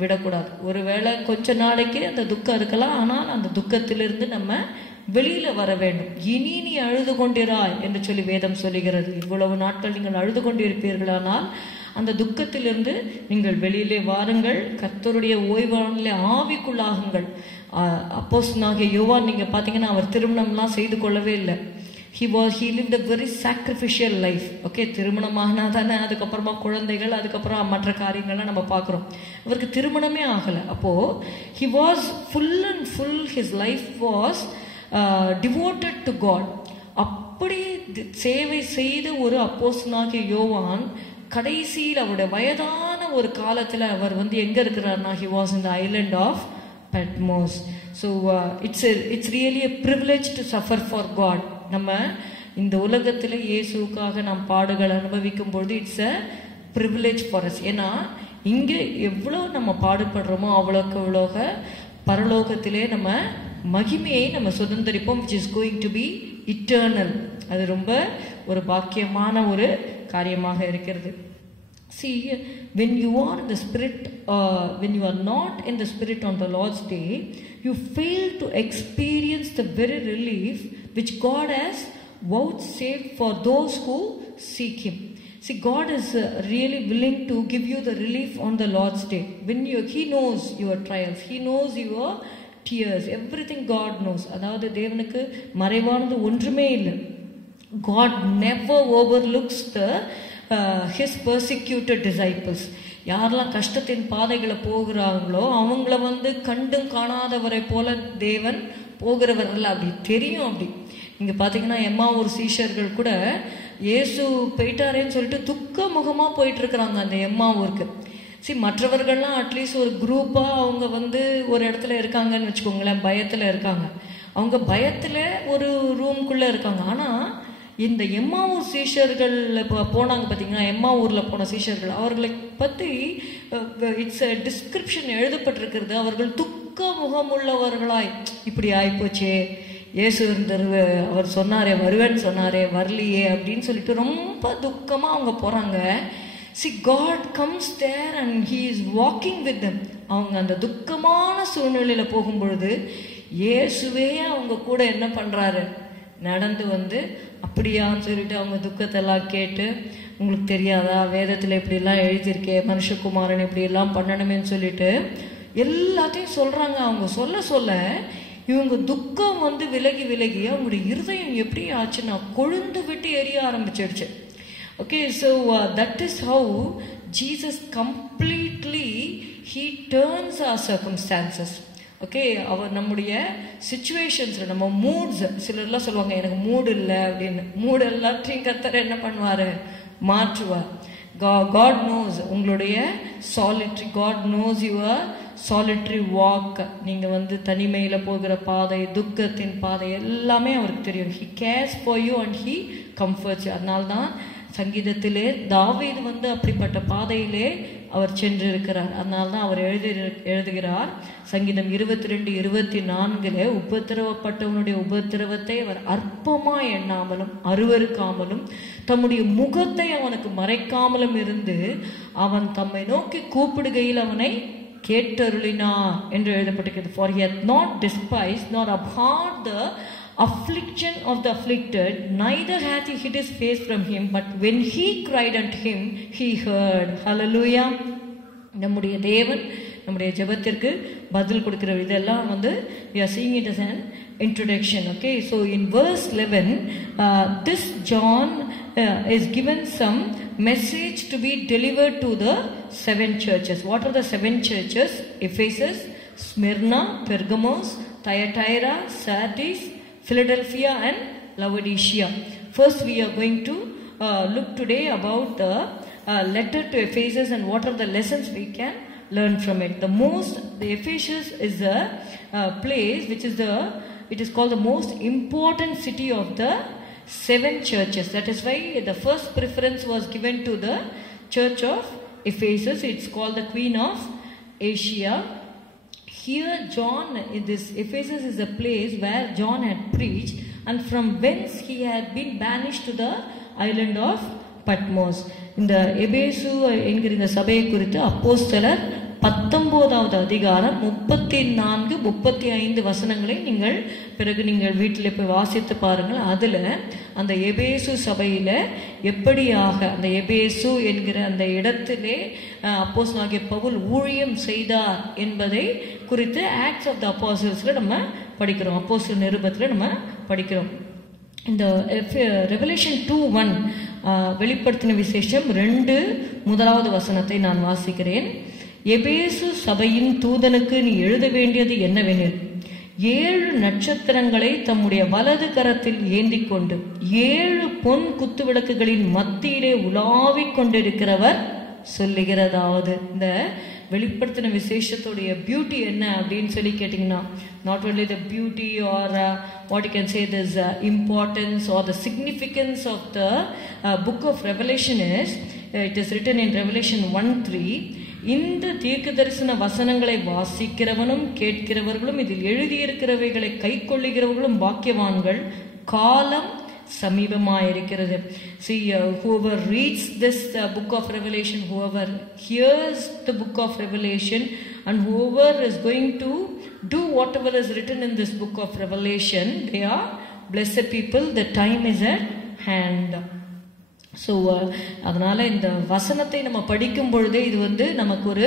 விடக்கூடாது. ஒருவேளை கொஞ்ச நாளைக்கு அந்த துக்கம் இருக்கலாம், ஆனால் அந்த துக்கத்திலிருந்து நம்ம வெளியில வர வேண்டும். இனி நீ அழுது கொண்டிராய் என்று சொல்லி வேதம் சொல்லுகிறது. இவ்வளவு நாட்கள் நீங்கள் அழுது கொண்டிருப்பீர்களானால் அந்த துக்கத்திலிருந்து நீங்கள் வெளியிலே வாருங்கள். கர்த்தருடைய ஓய்வானிலே ஆவிக்குள்ளாகுங்கள். அப்போஸ்தலனாகிய யோவான் நீங்க பாத்தீங்கன்னா அவர் திருமணம்லாம் செய்து கொள்ளவே இல்லை. he lived a very sacrificial life. Okay, திருமணமாகனா தானே அதுக்கப்புறமா குழந்தைகள், அதுக்கப்புறம் மற்ற காரியங்கள்லாம் நம்ம பார்க்குறோம். அவருக்கு திருமணமே ஆகலை. அப்போ he was full and full, his life was devoted to God. அப்படி சேவை செய்த ஒரு அப்போஸ்தலனாகிய யோவான் கடைசியில் அவருடைய வயதான ஒரு காலத்துல அவர் எங்க இருக்கிறார்னா he was in the island of Patmos. So it's really a privilege to suffer for God. நம்ம இந்த உலகத்துல இயேசுவுக்காக நாம் பாடுகள் அனுபவிக்கும் பொழுது it's a privilege for us. ஏன்னா இங்க எவ்வளவு நம்ம பாடுபடுறோமோ அவ்வளோக்கு அவ்வளோக பரலோகத்திலே நம்ம மகிமையை நம்ம சுதந்திரிப்போம், which is going to be eternal. அது ரொம்ப ஒரு பாக்கியமான ஒரு காரியமாக இருக்கிறது. See, when you are in the spirit, when you are not in the spirit on the Lord's day, you fail to experience the very relief which God has vouchsafed for those who seek Him. See, God is really willing to give you the relief on the Lord's day. When He knows your trials, He knows your tears, everything God knows. அதாவது தேவனுக்கு மறைவானது ஒன்றுமே இல்லை. God never overlooks his persecuted disciples. யாரெல்லாம் கஷ்டத்தின் பாதைகளை போகிறாங்களோ அவங்கள கண்டும் காணாதவரை போல தேவன் போகிறவர்கள் அப்படி தெரியும். அப்படி இங்க பாத்தீங்கன்னா எம்மாவூர் சீஷர்கள் கூட இயேசு போயிட்டாரேன்னு சொல்லிட்டு துக்க முகமா போயிட்டு இருக்கிறாங்க அந்த எம்மாவூருக்கு. மற்றவர்கள்லாம் அட்லீஸ்ட் ஒரு குரூப்பா அவங்க ஒரு இடத்துல இருக்காங்கன்னு வச்சுக்கோங்களேன், பயத்துல இருக்காங்க, அவங்க பயத்துல ஒரு ரூம்குள்ள இருக்காங்க. ஆனா இந்த எம்மாவூர் சீஷர்கள் போனாங்க பார்த்தீங்கன்னா, எம்மாவூர்ல போன சீஷர்கள் அவர்களை பற்றி இட்ஸ் a டிஸ்கிரிப்ஷன் எழுதப்பட்டிருக்கிறது. அவர்கள் துக்க முகமுள்ளவர்களாய், இப்படி ஆயிப்போச்சே, இயேசு அவர் சொன்னாரே வருவேன்னு சொன்னாரே வரலையே அப்படின்னு சொல்லிட்டு ரொம்ப துக்கமா அவங்க போறாங்க. See, God comes there and He is walking with them. அவங்க அந்த துக்கமான சூழ்நிலையில போகும்பொழுது இயேசுவே அவங்க கூட என்ன பண்றாரு, நடந்து அப்படியான்னு சொல்லிட்டு அவங்க துக்கத்தெல்லாம் கேட்டு, உங்களுக்கு தெரியாதா வேதத்துல இப்படி எல்லாம் எழுதியிருக்கே, மனுஷகுமாரன் இப்படி எல்லாம் பண்ணணுமேன்னு சொல்லிட்டு எல்லாத்தையும் சொல்றாங்க. அவங்க சொல்ல சொல்ல இவங்க துக்கம் விலகி விலகி அவங்களுடைய இருதயம் எப்படி ஆச்சுன்னா கொழுந்து விட்டு எரிய ஆரம்பிச்சிடுச்சு. Okay, so that is how Jesus completely He turns our circumstances. Okay, அவர் நம்முடைய சிச்சுவேஷன்ஸ்ல நம்ம மூட்ஸ், சிலர்லாம் சொல்லுவாங்க எனக்கு மூடு இல்லை அப்படின்னு, மூடு எல்லாத்தையும் கர்த்தர் என்ன பண்ணுவாரு, மாற்றுவார். God knows உங்களுடைய solitary, God knows your solitary walk. நீங்க தனிமையில போகிற பாதை, துக்கத்தின் பாதை எல்லாமே அவருக்கு தெரியும். He cares for you and He comforts you. அதனால்தான் சங்கீதத்திலே தாவீது அப்படிப்பட்ட பாதையிலே அவர் சென்றிருக்கிறார். அதனால்தான் அவர் எழுதுகிறார் சங்கீதம் 22:24 உபத்திரவப்பட்டவனுடைய உபத்திரவத்தை அவர் அற்பமா எண்ணாமலும் அருவருக்காமலும் தம்முடைய முகத்தை அவனுக்கு மறைக்காமலும் இருந்து அவன் தம்மை நோக்கி கூப்பிடுகையில் அவனை கேட்டருளினார் என்று எழுதப்பட்டிருக்கிறது. For he hath not despised nor abhorred the affliction of the afflicted, neither hath he hid his face from him, but when he cried unto him, he heard. Hallelujah. நம்முடைய தேவன் நம்முடைய ஜெபத்திற்கு பதில் கொடுக்கிற இதெல்லாம் we are seeing it as an introduction. Okay, so in verse 11 this John is given some message to be delivered to the 7 churches. What are the 7 churches? Ephesus, Smyrna, Pergamos, Thyatira, Sardis, Philadelphia and Laodicea. First we are going to look today about the letter to Ephesus and what are the lessons we can learn from it. The Ephesus is a place which is the it is called the most important city of the 7 churches. That is why the first preference was given to the church of Ephesus. It's called the Queen of Asia. Here John, this Ephesus is a place where John had preached, and from whence he had been banished to the island of Patmos. இந்த எபேசு என்கிற இந்த சபையை குறித்து அப்போஸ்தலர் 19வது அதிகாரம் 34-35 வசனங்களை நீங்கள் பிறகு நீங்கள் வீட்டில் போய் வாசித்து பாருங்கள். அதில் அந்த எபேசு சபையில எப்படியாக அந்த எபேசு என்கிற அந்த இடத்திலே அப்போஸ்தலனாகிய பவுல் ஊழியம் செய்தார் என்பதை குறித்து ஆக்ட்ஸ் ஆஃப் த அப்போஸ்தலர்ஸ்ல நம்ம படிக்கிறோம். அப்போஸ்தலர் நிருபத்தில் நம்ம படிக்கிறோம். இந்த ரெவலேஷன் 2:1 வெளிப்படுத்தின விசேஷம் 2:1 வசனத்தை நான் வாசிக்கிறேன். எபேசு சபையின் தூதனுக்கு நீ எழுத வேண்டியது என்னவெனில், 7 நட்சத்திரங்களை தம்முடைய வலது கரத்தில் ஏந்தி கொண்டு 7 பொன் குத்துவிளக்குகளின் மத்தியிலே உலாவிக் கொண்டிருக்கிறவர் சொல்லுகிறதாவது. இந்த வெளிப்படுத்தின விசேஷத்துடைய பியூட்டி என்ன அப்படின்னு சொல்லி கேட்டீங்கன்னா, not only the beauty or what you can say this importance or the significance of the book of Revelation is, it is written in Revelation 1:3, இந்த தீர்க்க தரிசன வசனங்களை வாசிக்கிறவனும் கேட்கிறவர்களும் இதில் எழுதியிருக்கிறவைகளை கை கொள்ளுகிறவர்களும் பாக்கியவான்கள், காலம் சமீபமாயிருக்கிறது. See, whoever reads this book of Revelation, whoever hears the book of Revelation, and whoever is going to do whatever is written in this book of Revelation, they are blessed people. The time is at hand. So அதனால இந்த வசனத்தை நம்ம படிக்கும் பொழுதே இது நமக்கு ஒரு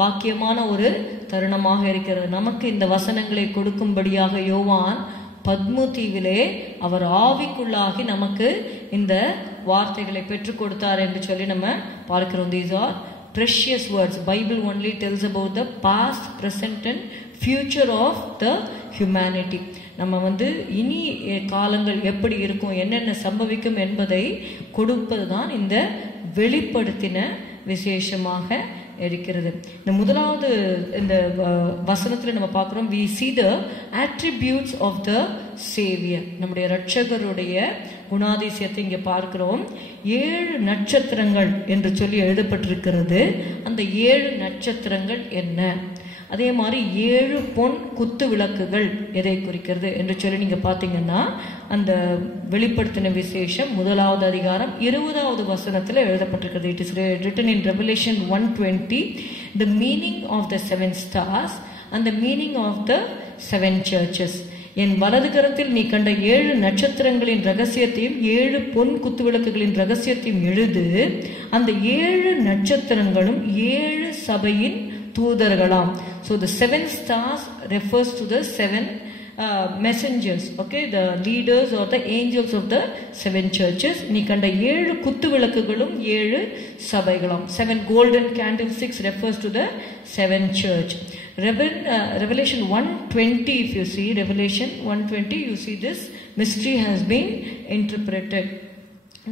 பாக்கியமான ஒரு தருணமாக இருக்கிறது. நமக்கு இந்த வசனங்களை கொடுக்கும்படியாக யோவான் பத்மு தீவிலே அவர் ஆவிக்குள்ளாகி நமக்கு இந்த வார்த்தைகளை பெற்றுக் கொடுத்தார் என்று சொல்லி நம்ம பார்க்கிறோம். These are precious words. Bible only tells about the past, present and future of the humanity. நம்ம இனி காலங்கள் எப்படி இருக்கும், என்னென்ன சம்பவிக்கும் என்பதை கொடுப்பதுதான் இந்த வெளிப்படுத்தின விசேஷமாக இருக்கிறது. இந்த முதலாவது இந்த வசனத்தில் நம்ம பார்க்கிறோம், we see the attributes of the Savior. நம்முடைய இரட்சகருடைய குணாதிசயத்தை இங்கே பார்க்கிறோம். 7 நட்சத்திரங்கள் என்று சொல்லி எழுதப்பட்டிருக்கிறது. அந்த 7 நட்சத்திரங்கள் என்ன, அதே மாதிரி 7 பொன் குத்து விளக்குகள் எதை குறிக்கிறது என்று சொல்லி நீங்க பாத்தீங்கன்னா, அந்த வெளிப்படுத்தின விசேஷம் 1வது அதிகாரம் 20வது வசனத்துல எழுதப்பட்டிருக்கிறது. It is written in Revelation 1:20, the meaning of the 7 stars and the meaning of the 7 churches. என் வலது கரத்தில் நீ கண்ட 7 நட்சத்திரங்களின் ரகசியத்தையும் 7 பொன் குத்து விளக்குகளின் ரகசியத்தையும் எழுது. அந்த 7 நட்சத்திரங்களும் 7 சபையின் தூதர்களாம். So the 7 stars refers to the 7 messengers, okay, the leaders or the angels of the 7 churches. நீ கண்ட 7 குத்து விளக்குகளும் 7 சபைகளாம். 7 golden candlesticks refers to the 7 church. Revelation 1:20, if you see Revelation 1:20, you see this mystery has been interpreted.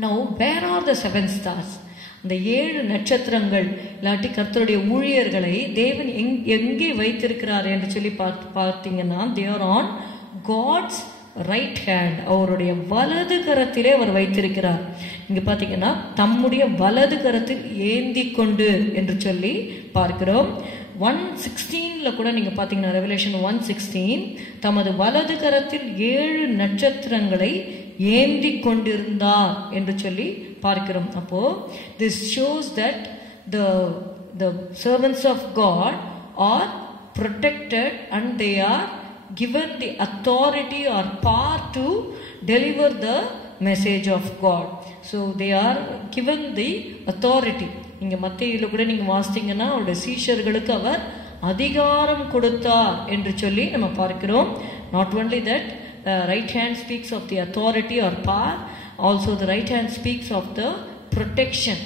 Now where are the 7 stars? இந்த 7 நட்சத்திரங்கள் இல்லாட்டி கர்த்தருடைய ஊழியர்களை தேவன் எங்கே வைத்திருக்கிறார் என்று சொல்லி பார்த்தீங்கன்னா, they are on God's right hand. அவருடைய வலது கரத்திலே அவர் வைத்திருக்கிறார். இங்க பாத்தீங்கன்னா தம்முடைய வலது கரத்தில் ஏந்தி கொண்டு என்று சொல்லி பார்க்கிறோம். 1:16 கூட நீங்க பாத்தீங்கன்னா, ரெவலேஷன் 1:16, தமது வலது கரத்தில் 7 நட்சத்திரங்களை ஏந்தி கொண்டிருந்தார் என்று சொல்லி பார்க்கிறோம். அப்போ this shows that the servants of God are protected and they are given the authority or power to deliver the message of God. So they are given the authority. இங்க மத்தேயுல கூட நீங்க வாசித்தீங்கன்னா, அவருடைய சீஷர்களுக்கு அவர் அதிகாரம் கொடுத்தார் என்று சொல்லி நம்ம பார்க்கிறோம். Not only that, right hand speaks of the authority or power, also the right hand speaks of the protection.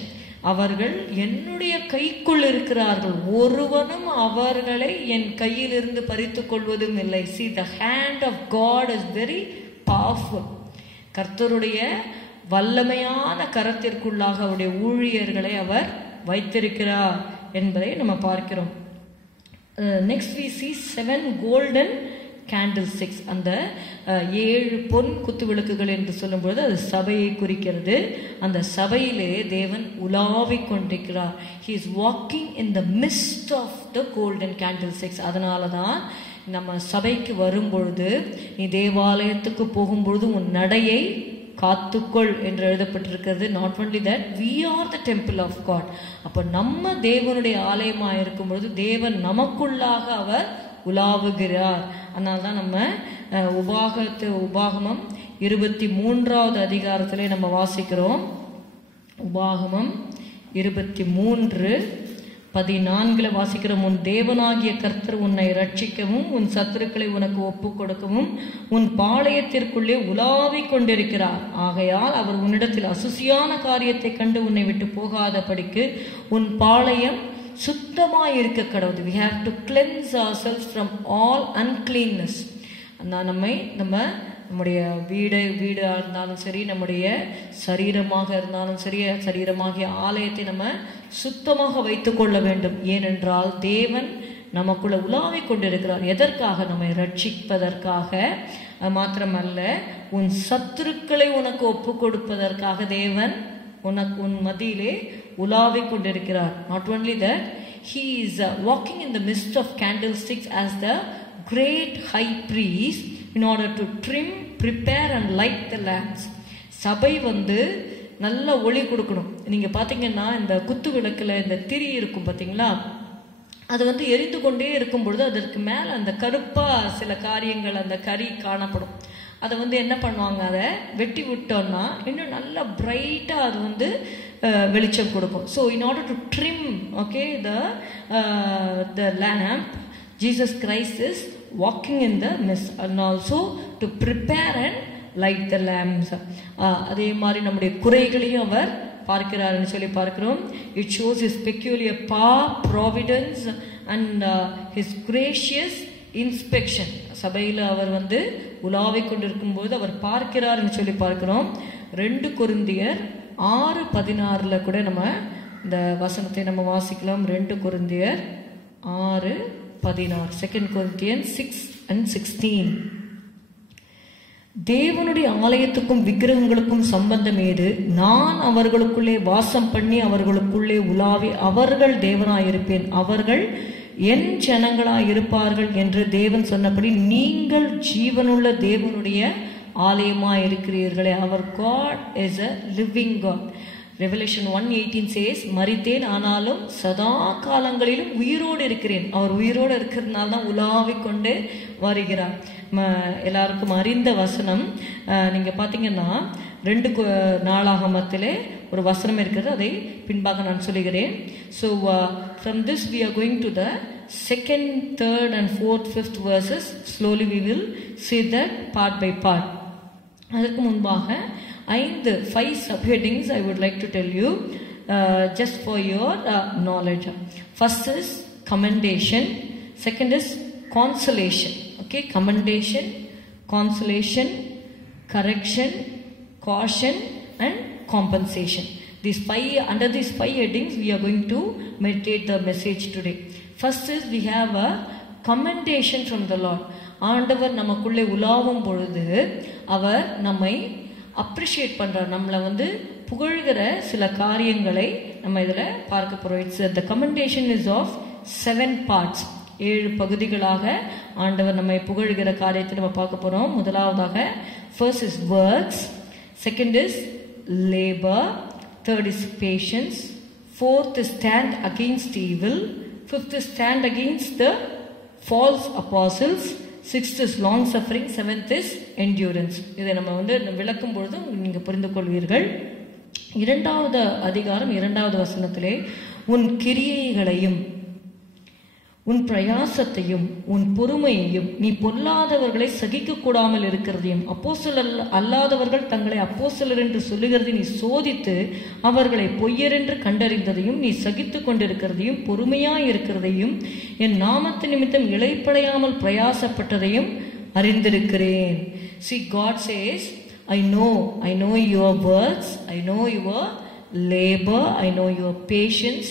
அவர்கள் என்னுடைய கைக்குள் இருக்கிறார்கள், ஒருவனும் அவர்களை என் கையில் இருந்து பறித்துக் கொள்வதும் இல்லை. See, the hand of God is very powerful. கர்த்தருடைய வல்லமையான கரத்திற்குள்ளாக அவருடைய ஊழியர்களை அவர் வைத்திருக்கிறார் என்பதை நம்ம பார்க்கிறோம். Next we see 7 golden candle sticks, அந்த 7 பொன் குத்து விளக்குகள் என்று சொல்லும்பொழுது அது சபையை குறிக்கிறது. அந்த சபையிலே தேவன் உலாவிக் கொண்டிருக்கிறார். He is walking in the midst of the golden candlesticks. அதனால தான் நம்ம சபைக்கு வரும்பொழுது, நீ தேவாலயத்துக்கு போகும்பொழுது உன் நடையை காத்துக்கொள் என்று எழுதப்பட்டிருக்கிறது. Not only that, we are the temple of God. அப்போ நம்ம தேவனுடைய ஆலயமாக இருக்கும் பொழுது தேவன் நமக்குள்ளாக அவர் உலாவுகிறார். அதனால தான் நம்ம உபாகமம் 23வது அதிகாரத்திலே நம்ம வாசிக்கிறோம். உபாகமம் 23:14 வாசிக்கிறோம். உன் தேவனாகிய கர்த்தர் உன்னை ரட்சிக்கவும் உன் சத்துருக்களை உனக்கு ஒப்பு கொடுக்கவும் உன் பாளையத்திற்குள்ளே உலாவிக் கொண்டிருக்கிறார். ஆகையால் அவர் உன்னிடத்தில் அசுசியான காரியத்தை கண்டு உன்னை விட்டு போகாதபடிக்கு உன் பாளையம் சுத்தமாயிருக்க கடவுது. We have to cleanse ourselves from all uncleanness. நம்முடைய வீடாக இருந்தாலும் சரி, நம்முடைய சரீரமாக இருந்தாலும் சரி, சரீரமாகிய ஆலயத்தை நம்ம சுத்தமாக வைத்துக் கொள்ள வேண்டும். ஏனென்றால் தேவன் நமக்குள்ள உலாவிக் கொண்டிருக்கிறார். எதற்காக? நம்மை ரட்சிப்பதற்காக. மாத்திரமல்ல, உன் சத்துருக்களை உனக்கு ஒப்பு கொடுப்பதற்காக தேவன் உன் மத்தியிலே உலாவிக் கொண்டிருக்கிறார். Not only that, he is walking in the midst of candlesticks as the great high priest in order to trim, prepare and light the lamps. சபை நல்ல ஒளி கொடுக்கணும். நீங்க பாத்தீங்கன்னா இந்த குத்து விளக்குல இந்த திரி இருக்கும் பாத்தீங்களா, அது எரிந்து கொண்டே இருக்கும் பொழுது அதற்கு மேல அந்த கருப்பா சில காரியங்கள், அந்த கரி காணப்படும். அதை என்ன பண்ணுவாங்க, அதை வெட்டி விட்டோம்னா இன்னும் நல்லா பிரைட்டா அது வெளிச்சம் கொடுக்கும். So in order to trim the lamp, Jesus Christ is walking in the midst, and also to prepare and light the lamps. அதே மாதிரி நம்முடைய குறைகளையும் அவர் பார்க்கிறார்னு சொல்லி பார்க்கிறோம். It shows his peculiar power, providence and his gracious inspection. சபையில் அவர் உலாவிக் கொண்டிருக்கும் போது அவர் பார்க்கிறார்னு சொல்லி பார்க்கிறோம். 2 கொரிந்தியர் 6:16 கூட நம்ம இந்த வசனத்தை நம்ம வாசிக்கலாம். 2 கொரிந்தியர் 6:16, 2 Corinthians 6:16. தேவனுடைய ஆலயத்துக்கும் விக்கிரகங்களுக்கும் சம்பந்தம் ஏது? நான் அவர்களுக்குள்ளே வாசம் பண்ணி அவர்களுக்குள்ளே உலாவி அவர்கள் தேவனாயிருப்பேன், அவர்கள் என் ஜனங்களாய் இருப்பார்கள் என்று தேவன் சொன்னபடி நீங்கள் ஜீவனுள்ள தேவனுடைய ஆலயமாய் இருக்கிறீர்களே. Our God is a living God. Revelation 1:18 says, மரித்தேன் ஆனாலும் சதா காலங்களிலும் உயிரோடு இருக்கிறேன். அவர் உயிரோடு இருக்கிறதுனால தான் உலாவிக் கொண்டு வருகிறார். எல்லாருக்கும் அறிந்த வசனம். நீங்க பாத்தீங்கன்னா 2 நாளாகமத்திலே ஒரு வசனம் இருக்கிறது, அதை பின்பாக நான் சொல்லுகிறேன். So from this we are going to the 2nd, 3rd and 4th, 5th verses. Slowly we will see that part by part. அதற்கு முன்பாக 5 subheadings I would like to tell you just for your knowledge. First is commendation, second is consolation. Okay, commendation, consolation, correction, caution and compensation. Under these 5 headings we are going to meditate the message today. First is we have a commendation from the Lord. ஆண்டவர் நமக்குள்ளே உலாவும் பொழுது அவர் நம்மை appreciate பண்றார், நம்மளை புகழ்கிற சில காரியங்களை நம்ம இதுல பார்க்க போறோம். The commendation is of 7 parts. 7 பகுதிகளாக ஆண்டவர் நம்மை புகழ்கிற காரியத்தை நம்ம பார்க்க போறோம். முதலாவதாக first is works, second is labor, third is patience, fourth is stand against evil, fifth is stand against the false apostles, sixth is long suffering, seventh is endurance. இதை நம்ம விளக்கும் பொழுது நீங்க புரிந்து கொள்வீர்கள். 2வது அதிகாரம் 2வது வசனத்திலே உன் கிரியைகளையும் உன் பிரயாசத்தையும் உன் பொறுமையையும் நீ பொல்லாதவர்களை சகிக்க கூடாமல் இருக்கிறதையும் அப்போஸ்தலர் அல்லாதவர்கள் தங்களை அப்போஸ்தலர் என்று சொல்லுகிறதை நீ சோதித்து அவர்களை பொய்யர் என்று கண்டறிந்ததையும் நீ சகித்து கொண்டிருக்கிறதையும் பொறுமையாய் இருக்கிறதையும் என் நாமத்து நிமித்தம் இளைப்படையாமல் பிரயாசப்பட்டதையும் அறிந்திருக்கிறேன். See, God says, I know your works, I know your labor, I know your patience,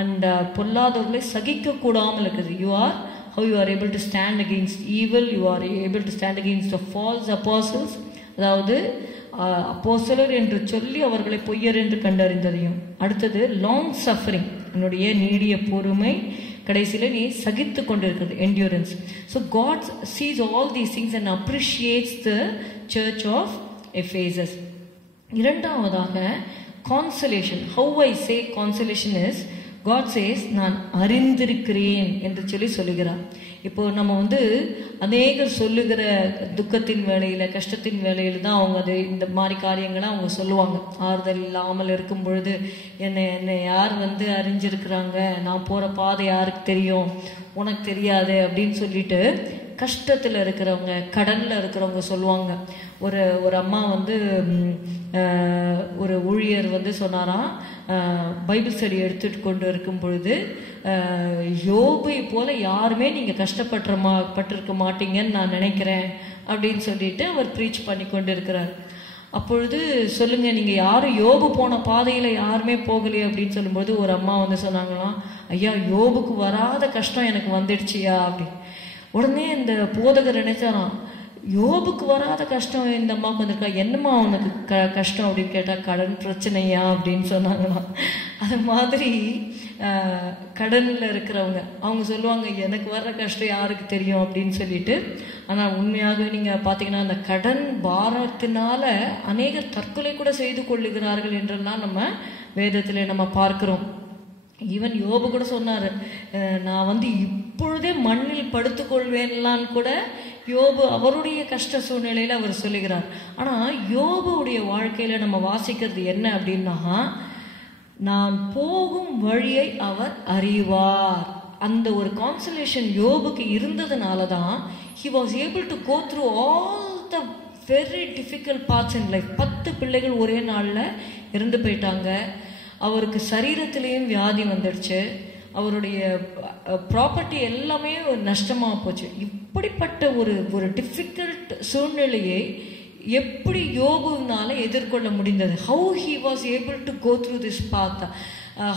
and பொல்லாதவர்களை சகிக்க கூடாமல் இருக்குது. You are how you are able to stand against evil, you are able to stand against the false apostles. அதாவது அப்போஸ்தலர் என்று சொல்லி அவர்களை பொய்யர் என்று கண்டறிந்ததையும். அடுத்தது லாங் சஃபரிங், என்னுடைய நீடிய பொறுமை, கடைசியில நீ சகித்து கொண்டிருக்கிறது, endurance. So God sees all these things and appreciates the church of Ephesus. இரண்டாவதாக consolation. How I say consolation is, God says நான் அறிந்திருக்கிறேன் என்று சொல்லி சொல்லுகிறார். இப்போ நம்ம அநேகர் சொல்லுகிற துக்கத்தின் வேளையில, கஷ்டத்தின் வேளையில தான் அவங்க இந்த மாதிரி காரியங்களை அவங்க சொல்லுவாங்க. ஆறுதல் இல்லாமல் இருக்கும் பொழுது என்னை யார் அறிஞ்சிருக்கிறாங்க, நான் போற பாதை யாருக்கு தெரியும், உனக்கு தெரியாது அப்படின்னு சொல்லிட்டு கஷ்டத்தில் இருக்கிறவங்க, கடனில் இருக்கிறவங்க சொல்லுவாங்க. ஒரு அம்மா ஒரு ஊழியர் சொன்னாராம், பைபிள் ஸ்டடி எடுத்துட்டு கொண்டு இருக்கும் பொழுது, யோபை போல யாருமே நீங்க கஷ்டப்பட்டிருக்க மாட்டீங்கன்னு நான் நினைக்கிறேன் அப்படின்னு சொல்லிட்டு அவர் ப்ரீச் பண்ணி கொண்டு இருக்கிறார். அப்பொழுது சொல்லுங்க, நீங்க யாரும் யோபு போன பாதையில யாருமே போகலையே அப்படின்னு சொல்லும்போது ஒரு அம்மா சொன்னாங்களாம், ஐயா யோபுக்கு வராத கஷ்டம் எனக்கு வந்துடுச்சியா அப்படின்னு. உடனே இந்த போதகர் நினைச்சாராம், யோபுக்கு வராத கஷ்டம் இந்த அம்மாவுக்கு வந்திருக்கா, என்னம்மா உனக்கு கஷ்டம் அப்படின்னு கேட்டா, கடன் பிரச்சனையா அப்படின்னு சொன்னாங்களாம். அது மாதிரி கடன்ல இருக்கிறவங்க அவங்க சொல்லுவாங்க, எனக்கு வர்ற கஷ்டம் யாருக்கு தெரியும் அப்படின்னு சொல்லிட்டு. ஆனா உண்மையாக நீங்க பாத்தீங்கன்னா அந்த கடன் பாரத்தினால அநேகர் தற்கொலை கூட செய்து கொள்ளுகிறார்கள் என்றெல்லாம் நம்ம வேதத்திலே நம்ம பார்க்கிறோம். ஈவன் யோபு கூட சொன்னாரு, நான் இப்பொழுதே மண்ணில் படுத்துக்கொள்வேன்லாம் கூட யோபு அவருடைய கஷ்ட சூழ்நிலையில அவர் சொல்லுகிறார். ஆனா யோபுடைய வாழ்க்கையில நம்ம வாசிக்கிறது என்ன அப்படின்னா, நான் போகும் வழியை அவர் அறிவார். அந்த ஒரு கான்சலேஷன் யோபுக்கு இருந்ததுனாலதான் he was able to go through all the very difficult parts in life. 10 பிள்ளைகள் ஒரே நாள்ல இறந்து போயிட்டாங்க. அவருக்கு சரீரத்திலேயும் வியாதி வந்துடுச்சு, அவருடைய ப்ராப்பர்ட்டி எல்லாமே நஷ்டமா போச்சு. இப்படிப்பட்ட ஒரு டிஃபிகல்ட் சூழ்நிலையை எப்படி யோபுனால எதிர்கொள்ள முடிந்தது? How he was able to go through this path,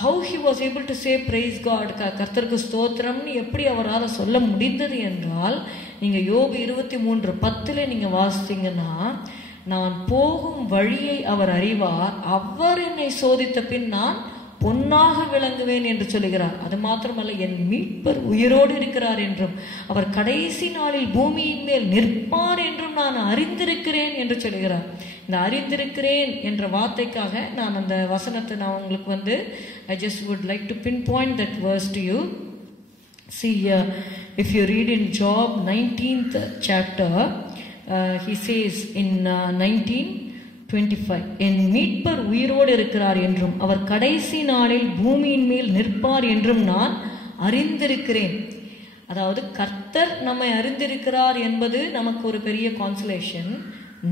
how he was able to say praise God, கர்த்தருக்கு ஸ்தோத்திரம்னு எப்படி அவரால் சொல்ல முடிந்தது என்றால், நீங்க யோபு 23:10 நீங்க வாசித்தீங்கன்னா, நான் போகும் வழியை அவர் அறிவார், அவர் என்னை சோதித்த பின் நான் பொன்னாக விளங்குவேன் என்று சொல்லுகிறார். அது மாத்திரமல்ல, என் மீட்பர் உயிரோடு இருக்கிறார் என்றும் அவர் கடைசி நாளில் பூமியின் மேல் நிற்பார் என்றும் நான் அறிந்திருக்கிறேன் என்று சொல்லுகிறார். இந்த அறிந்திருக்கிறேன் என்ற வார்த்தைக்காக நான் அந்த வசனத்தை நான் உங்களுக்கு I just would like to pinpoint that verse to you. See, if you read in Job 19th chapter, he says in 19:25, என் மீட்பர் உயிரோடு இருக்கிறார் என்றும் அவர் கடைசி நாளில் பூமியின் மேல் நிற்பார் என்றும் நான் அறிந்திருக்கிறேன். அதாவது கர்த்தர் நம்மை அறிந்திருக்கிறார் என்பது நமக்கு ஒரு பெரிய கான்சலேஷன்.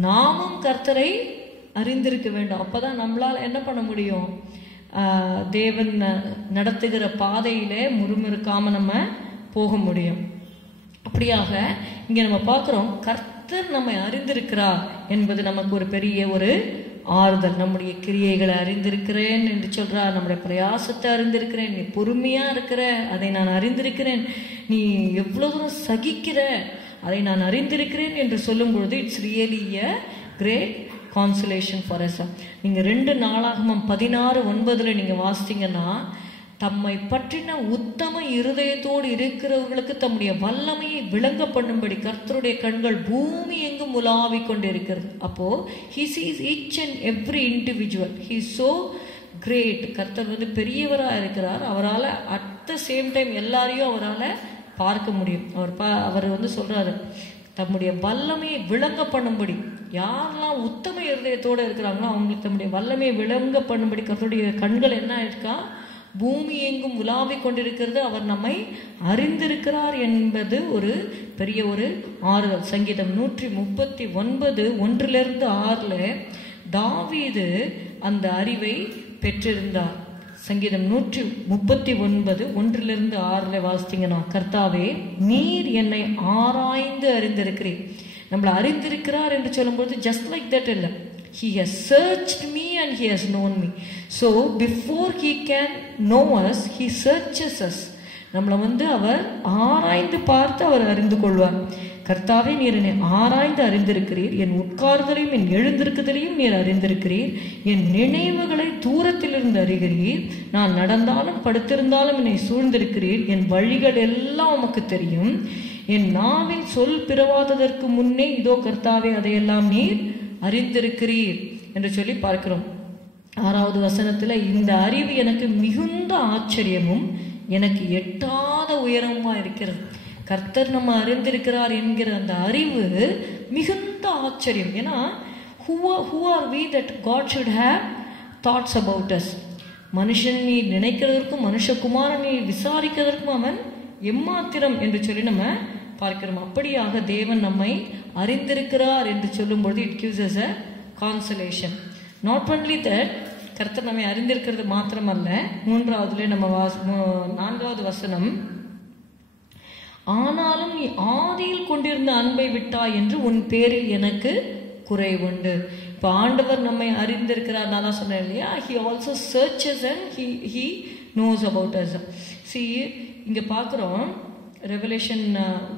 நாமும் கர்த்தரை அறிந்திருக்க வேண்டும். அப்பதான் நம்மளால என்ன பண்ண முடியும்? தேவன் நடத்துகிற பாதையிலே முறுமுறுக்காம நம்ம போக முடியும். அப்படியாக இங்க நம்ம பார்க்கிறோம், கர்த்தர் நம்மை அறிந்திருக்கிறார் என்பது நமக்கு ஒரு பெரிய ஒரு ஆறுதல். நம்முடைய கிரியைகளை அறிந்திருக்கிறேன் என்று சொல்றார், நம்முடைய பிரயாசத்தை அறிந்திருக்கிறேன், நீ பொறுமையா இருக்கிற அதை நான் அறிந்திருக்கிறேன், நீ எவ்வளவு தூரம் சகிக்கிற அதை நான் அறிந்திருக்கிறேன் என்று சொல்லும் பொழுது it's really a great consolation for us. நீங்க 2 நாளாகமம் 16:9 நீங்க வாசித்தீங்கன்னா, தம்மை பற்றின உத்தம இருதயத்தோடு இருக்கிறவர்களுக்கு தம்முடைய வல்லமையை விளங்க பண்ணும்படி கர்த்தருடைய கண்கள் பூமி எங்கும் உலாவிக் கொண்டிருக்கிறது. அப்போ he sees each and every individual. He is so great. கர்த்தர் பெரியவரா இருக்கிறார். அவரால் at the same time எல்லாரையும் அவரால் பார்க்க முடியும். அவர் சொல்றாரு, தம்முடைய வல்லமையை விளங்க பண்ணும்படி, யாரெல்லாம் உத்தம இருதயத்தோடு இருக்கிறாங்களோ அவங்களுக்கு தம்முடைய வல்லமையை விளங்க பண்ணும்படி கர்த்தருடைய கண்கள் என்ன இருக்கா, பூமி எங்கும் உலாவிக் கொண்டிருக்கிறது. அவர் நம்மை அறிந்திருக்கிறார் என்பது ஒரு பெரிய ஒரு ஆறுதல். சங்கீதம் 139 1-6 தாவீது அந்த அறிவை பெற்றிருந்தார். சங்கீதம் 139 1-6 வாசித்தீங்கன்னா, கர்த்தாவே நீர் என்னை ஆராய்ந்து அறிந்திருக்கிறீர். நம்மளை அறிந்திருக்கிறார் என்று சொல்லும்போது ஜஸ்ட் லைக் தட் இல்லை, he has searched me and he has known me. So before he can know us, he searches us. நம்மளை வந்து அவர் ஆராய்ந்து பார்த்து அவர் அறிந்து கொள்வார். கர்த்தாவே, நீர் என்னை ஆராய்ந்து அறிந்திருக்கிறீர், என் உட்கார்தலையும் என் எழுந்திருக்குதலையும் நீர் அறிந்திருக்கிறீர், என் நினைவுகளை தூரத்திலிருந்து அறிகிறீர், நான் நடந்தாலும் படுத்திருந்தாலும் என்னை சூழ்ந்திருக்கிறீர், என் வழிகள் எல்லாம் உமக்கு தெரியும், என் நாவின் சொல் பிறவாததற்கு முன்னே இதோ கர்த்தாவே அதையெல்லாம் நீர் அறிந்திருக்கிறீர் என்று சொல்லி பார்க்கிறோம். 6வது வசனத்துல, இந்த அறிவு எனக்கு மிகுந்த ஆச்சரியமும் எனக்கு எட்டாத உயரமா இருக்கிறது. கர்த்தர் நம்ம அறிந்திருக்கிறார் என்கிற அந்த அறிவு மிகுந்த ஆச்சரியம். ஏன்னா who are we that God should have thoughts about us? மனுஷன் நீ நினைக்கிறதற்கும் மனுஷகுமாரன் நீ விசாரிக்கிறதற்கும் அவன் எம்மாத்திரம் என்று சொல்லி நம்ம பார்க்கிறோம். அப்படியாக தேவன் நம்மை அறிந்திருக்கிறார் என்று சொல்லும்போது it gives us a consolation. Not only that, கர்த்தர் நம்மை அறிந்திருக்கிறது மாத்திரமல்ல, 3வதுல நம்ம 4வது வசனம், ஆனாலும் நீ ஆதியில் கொண்டிருந்த அன்பை விட்டாய் என்று உன் பேரில் எனக்கு குறைவுண்டு. இப்போ ஆண்டவர் நம்மை அறிந்திருக்கிறார். நான் தான் சொன்னேன் இல்லையா, he also searches and he knows about us. See, இங்க பார்க்குறோம் ரெவலேஷன்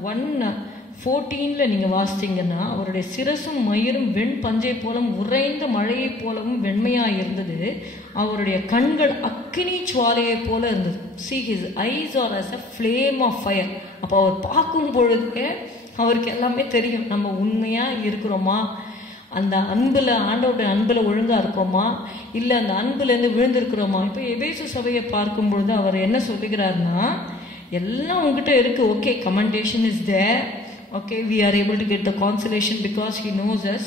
1:14 நீங்கள் வாசித்தீங்கன்னா, அவருடைய சிரசும் மயிரும் வெண் பஞ்சை போலவும் உறைந்த மழையை போலவும் வெண்மையாக இருந்தது, அவருடைய கண்கள் அக்கினி சுவாலையை போல இருந்தது. See, his eyes are as a flame of fire. அப்போ அவர் பார்க்கும் பொழுதே அவருக்கு எல்லாமே தெரியும், நம்ம உண்மையாக இருக்கிறோமா, அந்த அன்பில் ஆண்டவருடைய அன்பில் ஒழுங்காக இருக்கோமா, இல்லை அந்த அன்புலேருந்து விழுந்திருக்கிறோமா. இப்போ எபேசு சபையை பார்க்கும் பொழுது அவர் என்ன சொல்லுகிறார்னா, எல்லாம் உங்ககிட்ட இருக்கு, okay, commendation is there, okay, we are able to get the consolation because he knows us,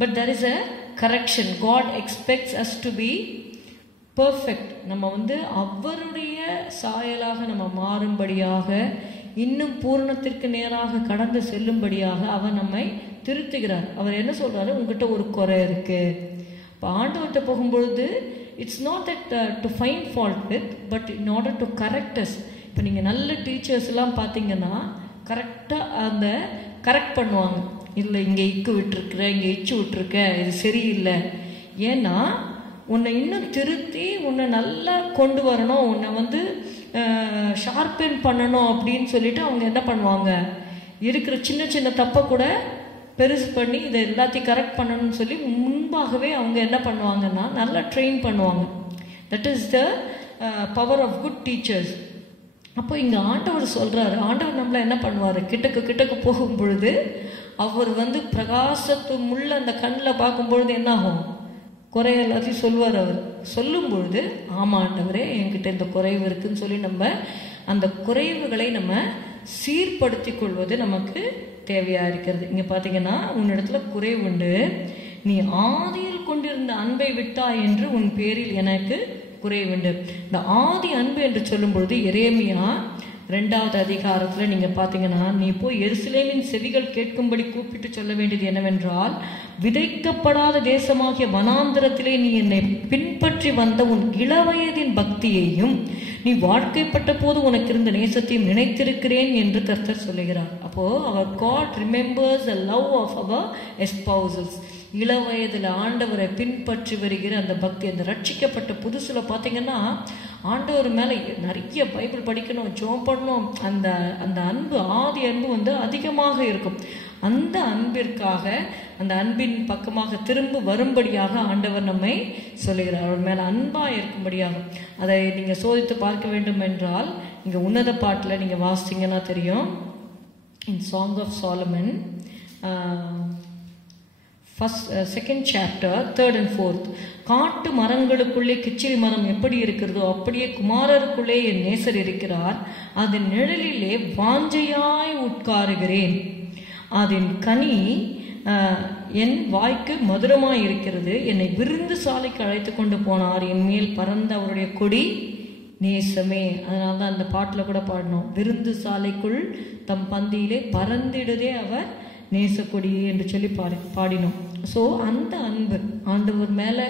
but there is a correction. God expects us to be perfect. நம்ம வந்து அவருடைய சாயலாக நம்ம மாறும்படியாக, இன்னும் பூரணத்திற்கு நேராக கடந்து செல்லும்படியாக அவர் நம்மை திருத்துகிறார். அவர் என்ன சொல்றாரு, உங்ககிட்ட ஒரு குறை இருக்கு. இப்போ ஆண்டவர்கிட்ட போகும்பொழுது it's not that to find fault with, but in order to correct us. இப்போ நீங்கள் நல்ல டீச்சர்ஸ் எல்லாம் பார்த்தீங்கன்னா கரெக்டாக அந்த கரெக்ட் பண்ணுவாங்க, இல்லை இங்கே இக்கு விட்டுருக்குற, இங்கே இச்சு விட்டுருக்க, இது சரியில்லை. ஏன்னா உன்னை இன்னும் திருத்தி உன்னை நல்லா கொண்டு வரணும், உன்னை வந்து ஷார்பன் பண்ணணும் அப்படின்னு சொல்லிட்டு அவங்க என்ன பண்ணுவாங்க, இருக்கிற சின்ன சின்ன தப்பை கூட பெருசு பண்ணி இதை எல்லாத்தையும் கரெக்ட் பண்ணணும்னு சொல்லி முன்பாகவே அவங்க என்ன பண்ணுவாங்கன்னா நல்லா ட்ரெயின் பண்ணுவாங்க. That is the power of good teachers. அப்போ இங்கே ஆண்டவர் சொல்கிறாரு, ஆண்டவர் நம்மளை என்ன பண்ணுவார், கிட்டக்கு போகும் பொழுது அவர் வந்து பிரகாசத்து முள்ள அந்த கண்ணில் பார்க்கும்பொழுது என்ன ஆகும், குறை எல்லாத்தையும் சொல்லுவார். அவர் சொல்லும் பொழுது, ஆமாம் ஆண்டவரே என்கிட்ட இந்த குறைவு இருக்குன்னு சொல்லி நம்ம அந்த குறைவுகளை நம்ம சீர்படுத்தி கொள்வது நமக்கு தேவையாக இருக்கிறது. இங்கே பார்த்தீங்கன்னா, உன்னிடத்துல குறைவு உண்டு, நீ ஆதியில் கொண்டிருந்த அன்பை விட்டா என்று உன் பேரில் எனக்கு குறைவுண்டு. இந்த ஆதி அன்பு என்று சொல்லும் பொழுது எரேமியா 2வது அதிகாரத்தில் நீங்கள் பார்த்தீங்கன்னா, நீ போய் எருசலேமின் செவிகள் கேட்கும்படி கூப்பிட்டு சொல்ல வேண்டியது என்னவென்றால், விதைக்கப்படாத தேசமாகிய வனாந்திரத்திலே நீ என்னை பின்பற்றி வந்த உன் இளவயதின் பக்தியையும் நீ வாழ்க்கைப்பட்ட போது உனக்கு இருந்த நேசத்தையும் நினைத்திருக்கிறேன் என்று கர்த்தர் சொல்லுகிறார். அப்போ அவர் God remembers the love of அவர் எஸ்பௌசல்ஸ். இளவயதில் ஆண்டவரை பின்பற்றி வருகிற அந்த பக்தி, அந்த ரட்சிக்கப்பட்ட புதுசில் பார்த்தீங்கன்னா ஆண்டவர் மேலே நிறைய பைபிள் படிக்கணும், ஜெபம் பண்ணணும், அந்த அந்த அன்பு, ஆதி அன்பு வந்து அதிகமாக இருக்கும். அந்த அன்பிற்காக, அந்த அன்பின் பக்கமாக திரும்ப வரும்படியாக ஆண்டவர் நம்மை சொல்லுகிறார். அவர் மேலே அன்பாக இருக்கும்படியாக. அதை நீங்கள் சோதித்து பார்க்க வேண்டும் என்றால், இங்கே உன்னத பாட்டில் நீங்கள் வாசித்தீங்கன்னா தெரியும். In song of Solomon second chapter 3rd and 4th, காட்டு மரங்களுக்குள்ளே கிச்சிலி மரம் எப்படி இருக்கிறதோ அப்படியே குமாரருக்குள்ளே என் நேசர் இருக்கிறார், அதன் நிழலிலே வாஞ்சையாய் உட்காருகிறேன், அதன் கனி என் வாய்க்கு மதுரமாய் இருக்கிறது, என்னை விருந்து சாலைக்கு அழைத்து கொண்டு போனார், என் மேல் பறந்த அவருடைய கொடி நேசமே. அதனால தான் அந்த பாட்டில் கூட பாடணும், விருந்து சாலைக்குள் தம் பந்தியிலே பறந்திடுதே அவர் நேசக்கொடியே என்று சொல்லி பாடினோம். ஸோ அந்த அன்பு, ஆண்டவர் மேலே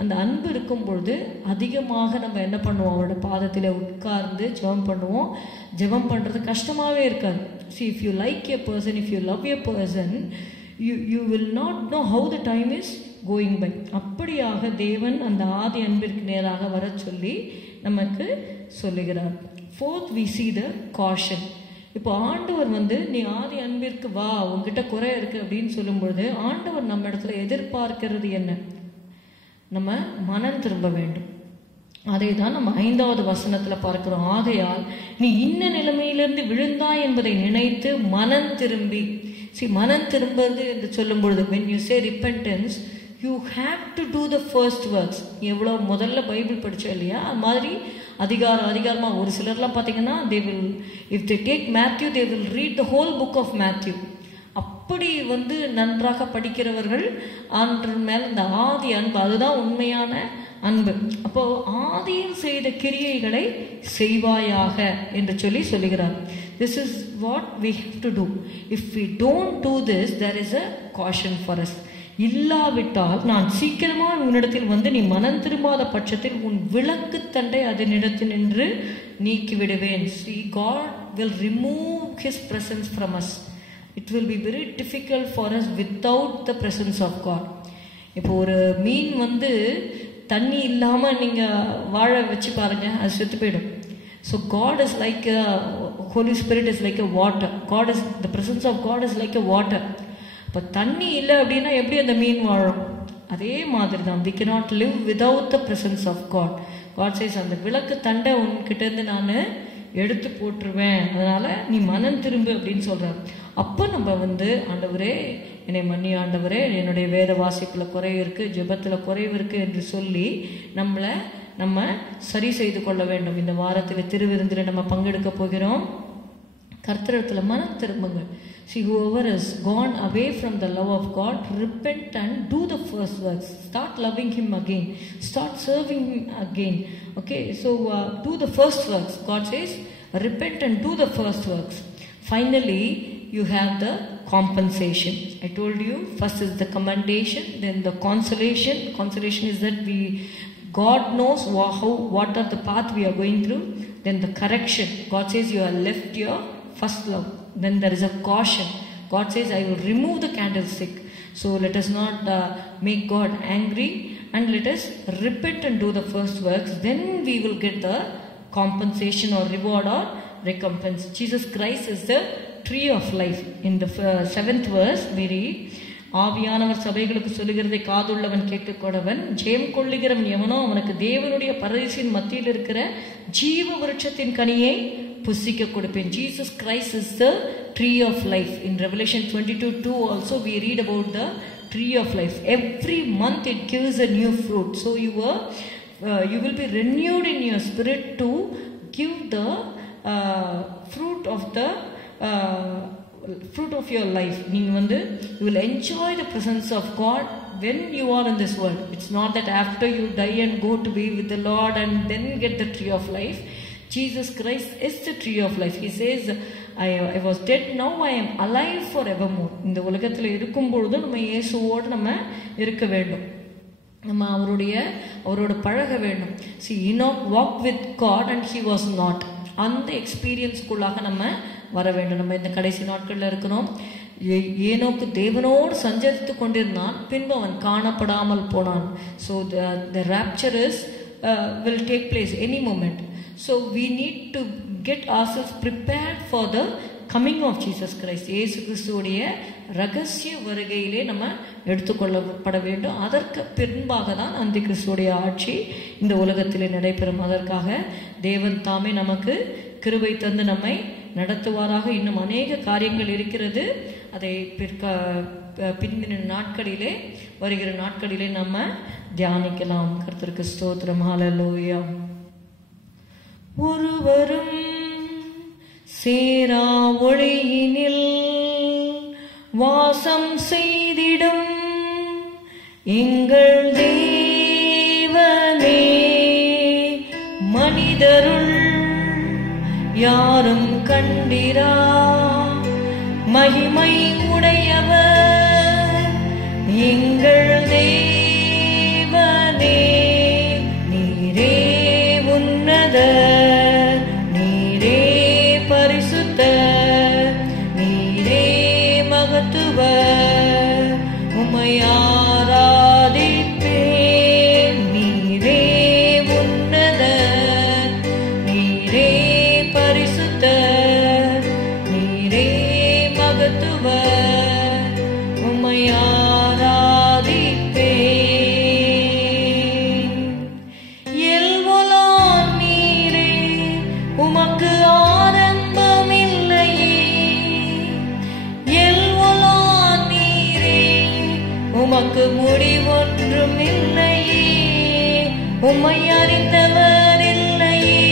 அந்த அன்பு இருக்கும் பொழுது அதிகமாக நம்ம என்ன பண்ணுவோம், அவரோட பாதத்தில் உட்கார்ந்து ஜெபம் பண்ணுவோம். ஜெபம் பண்ணுறது கஷ்டமாகவே இருக்காது. See, if you like a person, if you love a person, you will not know how the time is going by. அப்படியாக தேவன் அந்த ஆதி அன்பிற்கு நேராக வர சொல்லி நமக்கு சொல்லுகிறார். Fourth, we see the caution. இப்போ ஆண்டவர் நீ ஆதி அன்பிற்கு வா, உங்ககிட்ட குறை இருக்கு அப்படின்னு சொல்லும் பொழுது ஆண்டவர் நம்ம இடத்துல எதிர்பார்க்கிறது என்ன? நம்ம மனம் திரும்ப வேண்டும். அதை தான் நம்ம 5வது வசனத்துல பார்க்கிறோம். ஆகையால் நீ இன்ன நிலைமையிலிருந்து விழுந்தாய் என்பதை நினைத்து மனம் திரும்பி. மனம் திரும்புறது என்று சொல்லும் பொழுது when you say repentance, you have to do the first works. எவ்வளோ முதல்ல பைபிள் படித்தோம் இல்லையா, அது மாதிரி அதிகாரமாக ஒரு சிலர்லாம் பார்த்தீங்கன்னா they will, if they take Matthew, they will read the whole book of Matthew. அப்படி நன்றாக படிக்கிறவர்கள் ஆண்டு மேல் இந்த ஆதி அன்பு, அதுதான் உண்மையான அன்பு. அப்போ ஆதியில் செய்த கிரியைகளை செய்வாயாக என்று சொல்லுகிறார். This is what we have to do. If we don't do this, there is a caution for us. இல்லாவிட்டால் நான் சீக்கிரமாக உன்னிடத்தில் நீ மனம் திரும்பாத பட்சத்தில் உன் விளக்கு தண்டை அதனிடத்தில் நின்று நீக்கிவிடுவேன். See, God will remove His presence from us. It will be very difficult for us without the presence of God. இப்போ ஒரு மீன் தண்ணி இல்லாமல் நீங்கள் வாழ வச்சு பாருங்க, அது செத்து போயிடும். So God is like a, Holy Spirit is like a water. God is, the presence of God is like a water. இப்போ தண்ணி இல்லை அப்படின்னா எப்படி அந்த மீன் வாழும்? அதே மாதிரி தான், we cannot live without the presence of God. God says, அந்த விளக்கு தண்டை உன்கிட்டேருந்து நான் எடுத்து போட்டுருவேன், அதனால நீ மனம் திரும்பு அப்படின்னு சொல்றாரு. அப்போ நம்ம ஆண்டவரே என்னை மன்னி, ஆண்டவரே என்னுடைய வேத வாசிப்பில் குறைவு இருக்குது, ஜெபத்தில் குறைவு இருக்குது என்று சொல்லி நம்ம சரி செய்து கொள்ள வேண்டும். இந்த வாரத்தில் திருவிருந்தில் நம்ம பங்கெடுக்க போகிறோம். கர்த்தரிடத்தில் மனம் திரும்புங்க. See, whoever has gone away from the love of God, repent and do the first works. Start loving Him again. Start serving Him again. Okay, so do the first works. God says, repent and do the first works. Finally, you have the compensation. I told you, first is the commendation, then the consolation. Consolation is that God knows what are the path we are going through. Then the correction. God says you have left your first love. Then there is a caution. God says, I will remove the candlestick. So let us not make God angry, and let us repent and do the first works. Then we will get the compensation or reward or recompense. Jesus Christ is the tree of life. In the 7th verse we read, ஆவியானவர் சபைகளுக்கு சொல்லுகிறதை காதுள்ளவன் கேட்டுக்கொண்டவன், ஜெயம் கொள்ளுகிறவன் எவனோ அவனுக்கு தேவனுடைய பரதீசின் மத்தியில் இருக்கிற ஜீவ விருட்சத்தின் கனியை புசிக்க கொடுப்பேன். Jesus Christ is the tree of life. In Revelation 22:2 also we read about the tree of life. Every month it gives a new fruit. So you will be renewed in your spirit to give the fruit of your life. You will enjoy the presence of God when you are in this world. It's not that after you die and go to be with the Lord and then get the tree of life. Jesus Christ is the tree of life. He says, I was dead, now I am alive forevermore. இந்த உலகத்தில் இருக்கும் பொழுது நம்ம இயேசுவோடு நம்ம இருக்க வேண்டும், நம்ம அவரோட பழக வேண்டும். See, Enoch walked with God and he was not. அந்த எக்ஸ்பீரியன்ஸ்குள்ளாக நம்ம வர வேண்டும். நம்ம இந்த கடைசி நாட்களில் இருக்கிறோம். ஏனோக்கு தேவனோடு சஞ்சரித்து கொண்டிருந்தான், பின்பு அவன் காணப்படாமல் போனான். So the rapture will take place any moment. So we need to get ourselves prepared for the coming of Jesus Christ. இயேசு கிறிஸ்துவுடைய ரகசிய வருகையிலே நம்ம எடுத்துக்கொள்ளப்பட வேண்டும். அதற்கு பின்பாக தான் அந்த கிறிஸ்துவுடைய ஆட்சி இந்த உலகத்திலே நடைபெறும். அதற்காக தேவன் தாமே நமக்கு கிருபை தந்து நம்மை நடத்துவாராக. இன்னும் அநேக காரியங்கள் இருக்கிறது. அதை பிந்தின நாட்களிலே, வருகிற நாட்களிலே நம்ம தியானிக்கலாம். கர்த்தருக்கு ஸ்தோத்திரம். ஹல்லேலூயா. ஒருவரும் சேரா ஒளியினில் வாசம் செய்திடும் எங்கள் தேவனே, மனிதருள் யாரும் கண்டிரா மகிமை உடையவர் எங்கள் தேவனே. நீரே உன்னதர், நீரே பரிசுத்தர், நீரே மகத்துவர், உம்மை ஆராதிப்பேன். நீரே உன்னதர், நீரே உமக்கு முடிவொன்றும் இல்லையே. உம்மை அறிந்தவர் இல்லையே,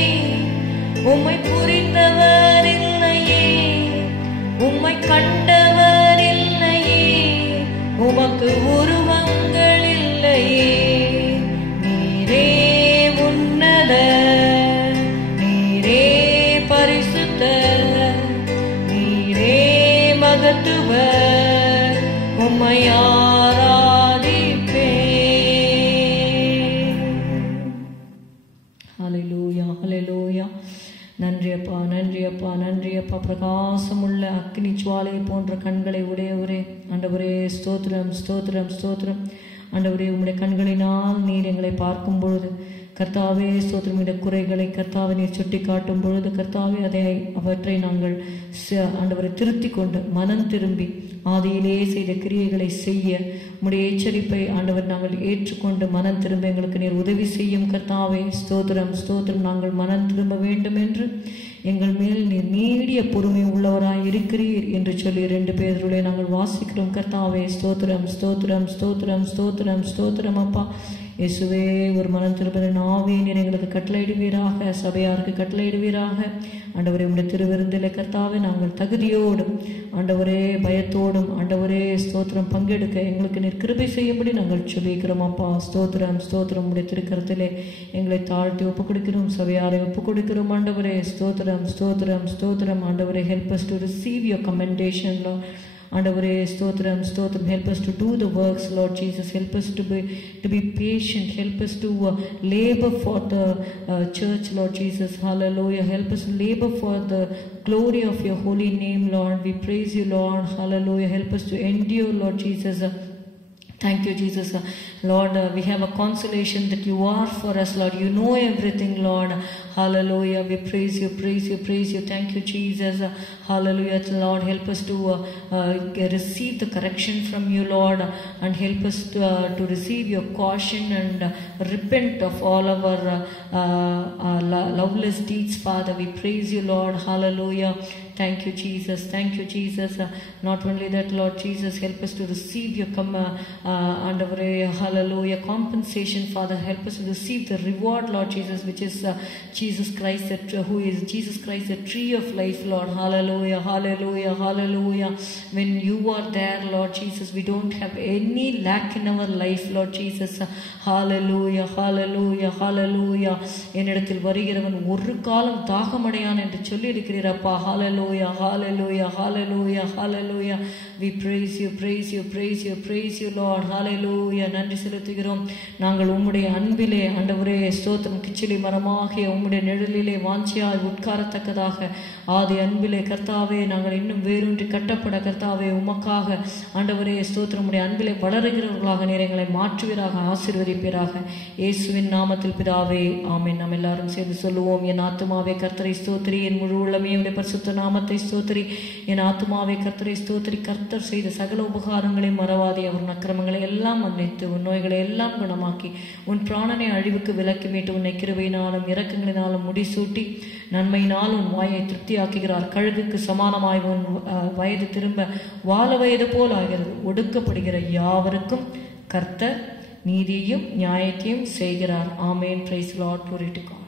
உம்மை புரிந்தவர் இல்லையே, உம்மை கண்டவர் இல்லையே, உமக்கு உருவங்கள் இல்லையே. நீரே உன்னதர், நீரே பரிசுத்தர், நீரே மகத்துவர், உம்மை ஆராதிப்பேன். ஹல்லேலூயா, ஹல்லேலூயா. நன்றி அப்பா, நன்றி அப்பா, நன்றி அப்பா. பிரகாசமுள்ள அக்னி ஜுவாலை போன்ற கண்களை உடையவரே ஆண்டவரே, ஸ்தோத்திரம் ஸ்தோத்திரம் ஸ்தோத்திரம். ஆண்டவரே, உம்முடைய கண்களினால் நீர் எங்களை பார்க்கும் பொழுது கர்த்தாவே ஸ்தோத்திரம், இந்த குறைகளை கர்த்தாவை நீர் சுட்டி காட்டும் பொழுது கர்த்தாவே அவற்றை நாங்கள் ஆண்டவரை திருத்தி கொண்டு மனம் திரும்பி ஆதியிலே செய்த கிரியைகளை செய்ய உம்முடைய எச்சரிப்பை ஆண்டவர் நாங்கள் ஏற்றுக்கொண்டு மனம் திரும்ப எங்களுக்கு நீர் உதவி செய்யும் கர்த்தாவே. ஸ்தோத்திரம் ஸ்தோத்திரம். நாங்கள் மனம் திரும்ப வேண்டும் என்று எங்கள் மேல் நீர் நீடிய பொறுமை உள்ளவராய் இருக்கிறீர் என்று சொல்லி 2 பேருடைய நாங்கள் வாசிக்கிறோம் கர்த்தாவே. ஸ்தோத்திரம் ஸ்தோத்திரம் ஸ்தோத்திரம் ஸ்தோத்திரம் ஸ்தோத்திரம் அப்பா. இயேசுவே, ஒரு மனம் திரும்புகிற ஆவியை நீர் எங்களுக்கு கட்டளையிடுவீராக, சபையாருக்கு கட்டளையிடுவீராக. ஆண்டவரே, உம்முடைய திருவிருந்திலே கர்த்தாவே நாங்கள் தகுதியோடும் ஆண்டவரே பயத்தோடும் ஆண்டவரே ஸ்தோத்திரம் பங்கெடுக்க எங்களுக்கு நீர் கிருபை செய்யும்படி நாங்கள் சொல்லிக்கிறோம் அப்பா. ஸ்தோத்திரம் ஸ்தோத்திரம். உம்முடைய திருக்கரத்திலே எங்களை தாழ்த்தி ஒப்புக் கொடுக்கிறோம், சபையாரை ஒப்புக் கொடுக்கிறோம் ஆண்டவரே. ஸ்தோத்திரம் ஸ்தோத்திரம் ஸ்தோத்திரம். ஆண்டவரே, help us to receive your commendation, Lord. ஆண்டவரே ஸ்தோத்திரம் ஸ்தோத்திரம். Help us to do the works, Lord Jesus. Help us to be patient. Help us to labor for the church, Lord Jesus. Hallelujah. Help us to labor for the glory of your holy name, Lord. We praise you, Lord. Hallelujah. Help us to endure, Lord Jesus. Thank you, Jesus. Lord, we have a consolation that you are for us, Lord. You know everything, Lord. Hallelujah. We praise you, praise you, praise you. Thank you, Jesus. Hallelujah. Lord, help us to receive the correction from you, Lord, and help us to receive your caution and repent of all our loveless deeds, Father. We praise you, Lord. Hallelujah. Thank you, Jesus. Thank you, Jesus. Not only that, Lord Jesus, help us to receive your hallelujah, compensation, Father. Help us to receive the reward, Lord Jesus, which is Jesus Christ, who is Jesus Christ, the tree of life, Lord. Hallelujah, hallelujah, hallelujah. When you are there, Lord Jesus, we don't have any lack in our life, Lord Jesus. Hallelujah, hallelujah, hallelujah. என்னிடத்தில் வருகிறவன் ஒரு காலம் தாகமடையான் என்று சொல்லி இருக்கிறீரப்பா. Hallelujah, hallelujah, hallelujah, hallelujah. We praise you, praise you, praise you, praise you, Lord. Hallelujah. நன்றி செலுத்துகிறோம். நாங்கள் உம்முடைய அன்பிலே ஆண்டவரே ஸ்தோத்திரம் கிச்சிலி மரமாகிய உம்முடைய நிழலிலே வாஞ்சியாய் உட்காரத்தக்கதாக ஆதி அன்பிலே கர்த்தாவே நாங்கள் இன்னும் வேரூன்றி கட்டப்பட கர்த்தாவே உமக்காக ஆண்டவரே ஸ்தோத்திரம் உம்முடைய அன்பிலே வளருகிறவர்களாக நீர் எங்களை மாற்றுவீராக, ஆசீர்வதிப்பீராக. இயேசுவின் நாமத்தில் பிதாவே, ஆமென். நாம் எல்லாரும் சேர்ந்து சொல்லுவோம். என் ஆத்துமாவே கர்த்தரை ஸ்தோத்திரி, என் முழு உள்ளமே உம்முடைய பரிசுத்த நாமத்தை ஸ்தோத்திரி. என் ஆத்துமாவே கர்த்தரை ஸ்தோத்திரி. கர்த்தர் செய்த சகல உபகாரங்களை மறவாதே. அவர் அக்கிரமங்களை எல்லாம் மன்னித்து உன் நோய்களை எல்லாம் குணமாக்கி உன் பிராணனை அழிவுக்கு விலக்கி மீட்டு உன்னை கிருபையினாலும் இரக்கங்களினாலும் முடிசூட்டி நன்மையினால் உன் வாயை திருப்தியாக்குகிறார். கழுகுக்கு சமானமாய் உன் வயது திரும்ப வாழ வயது போல் ஆகிறது. ஒடுக்கப்படுகிற யாவருக்கும் கர்த்தர் நீதியையும் நியாயத்தையும் செய்கிறார். Amen. Praise Lord. glory to God.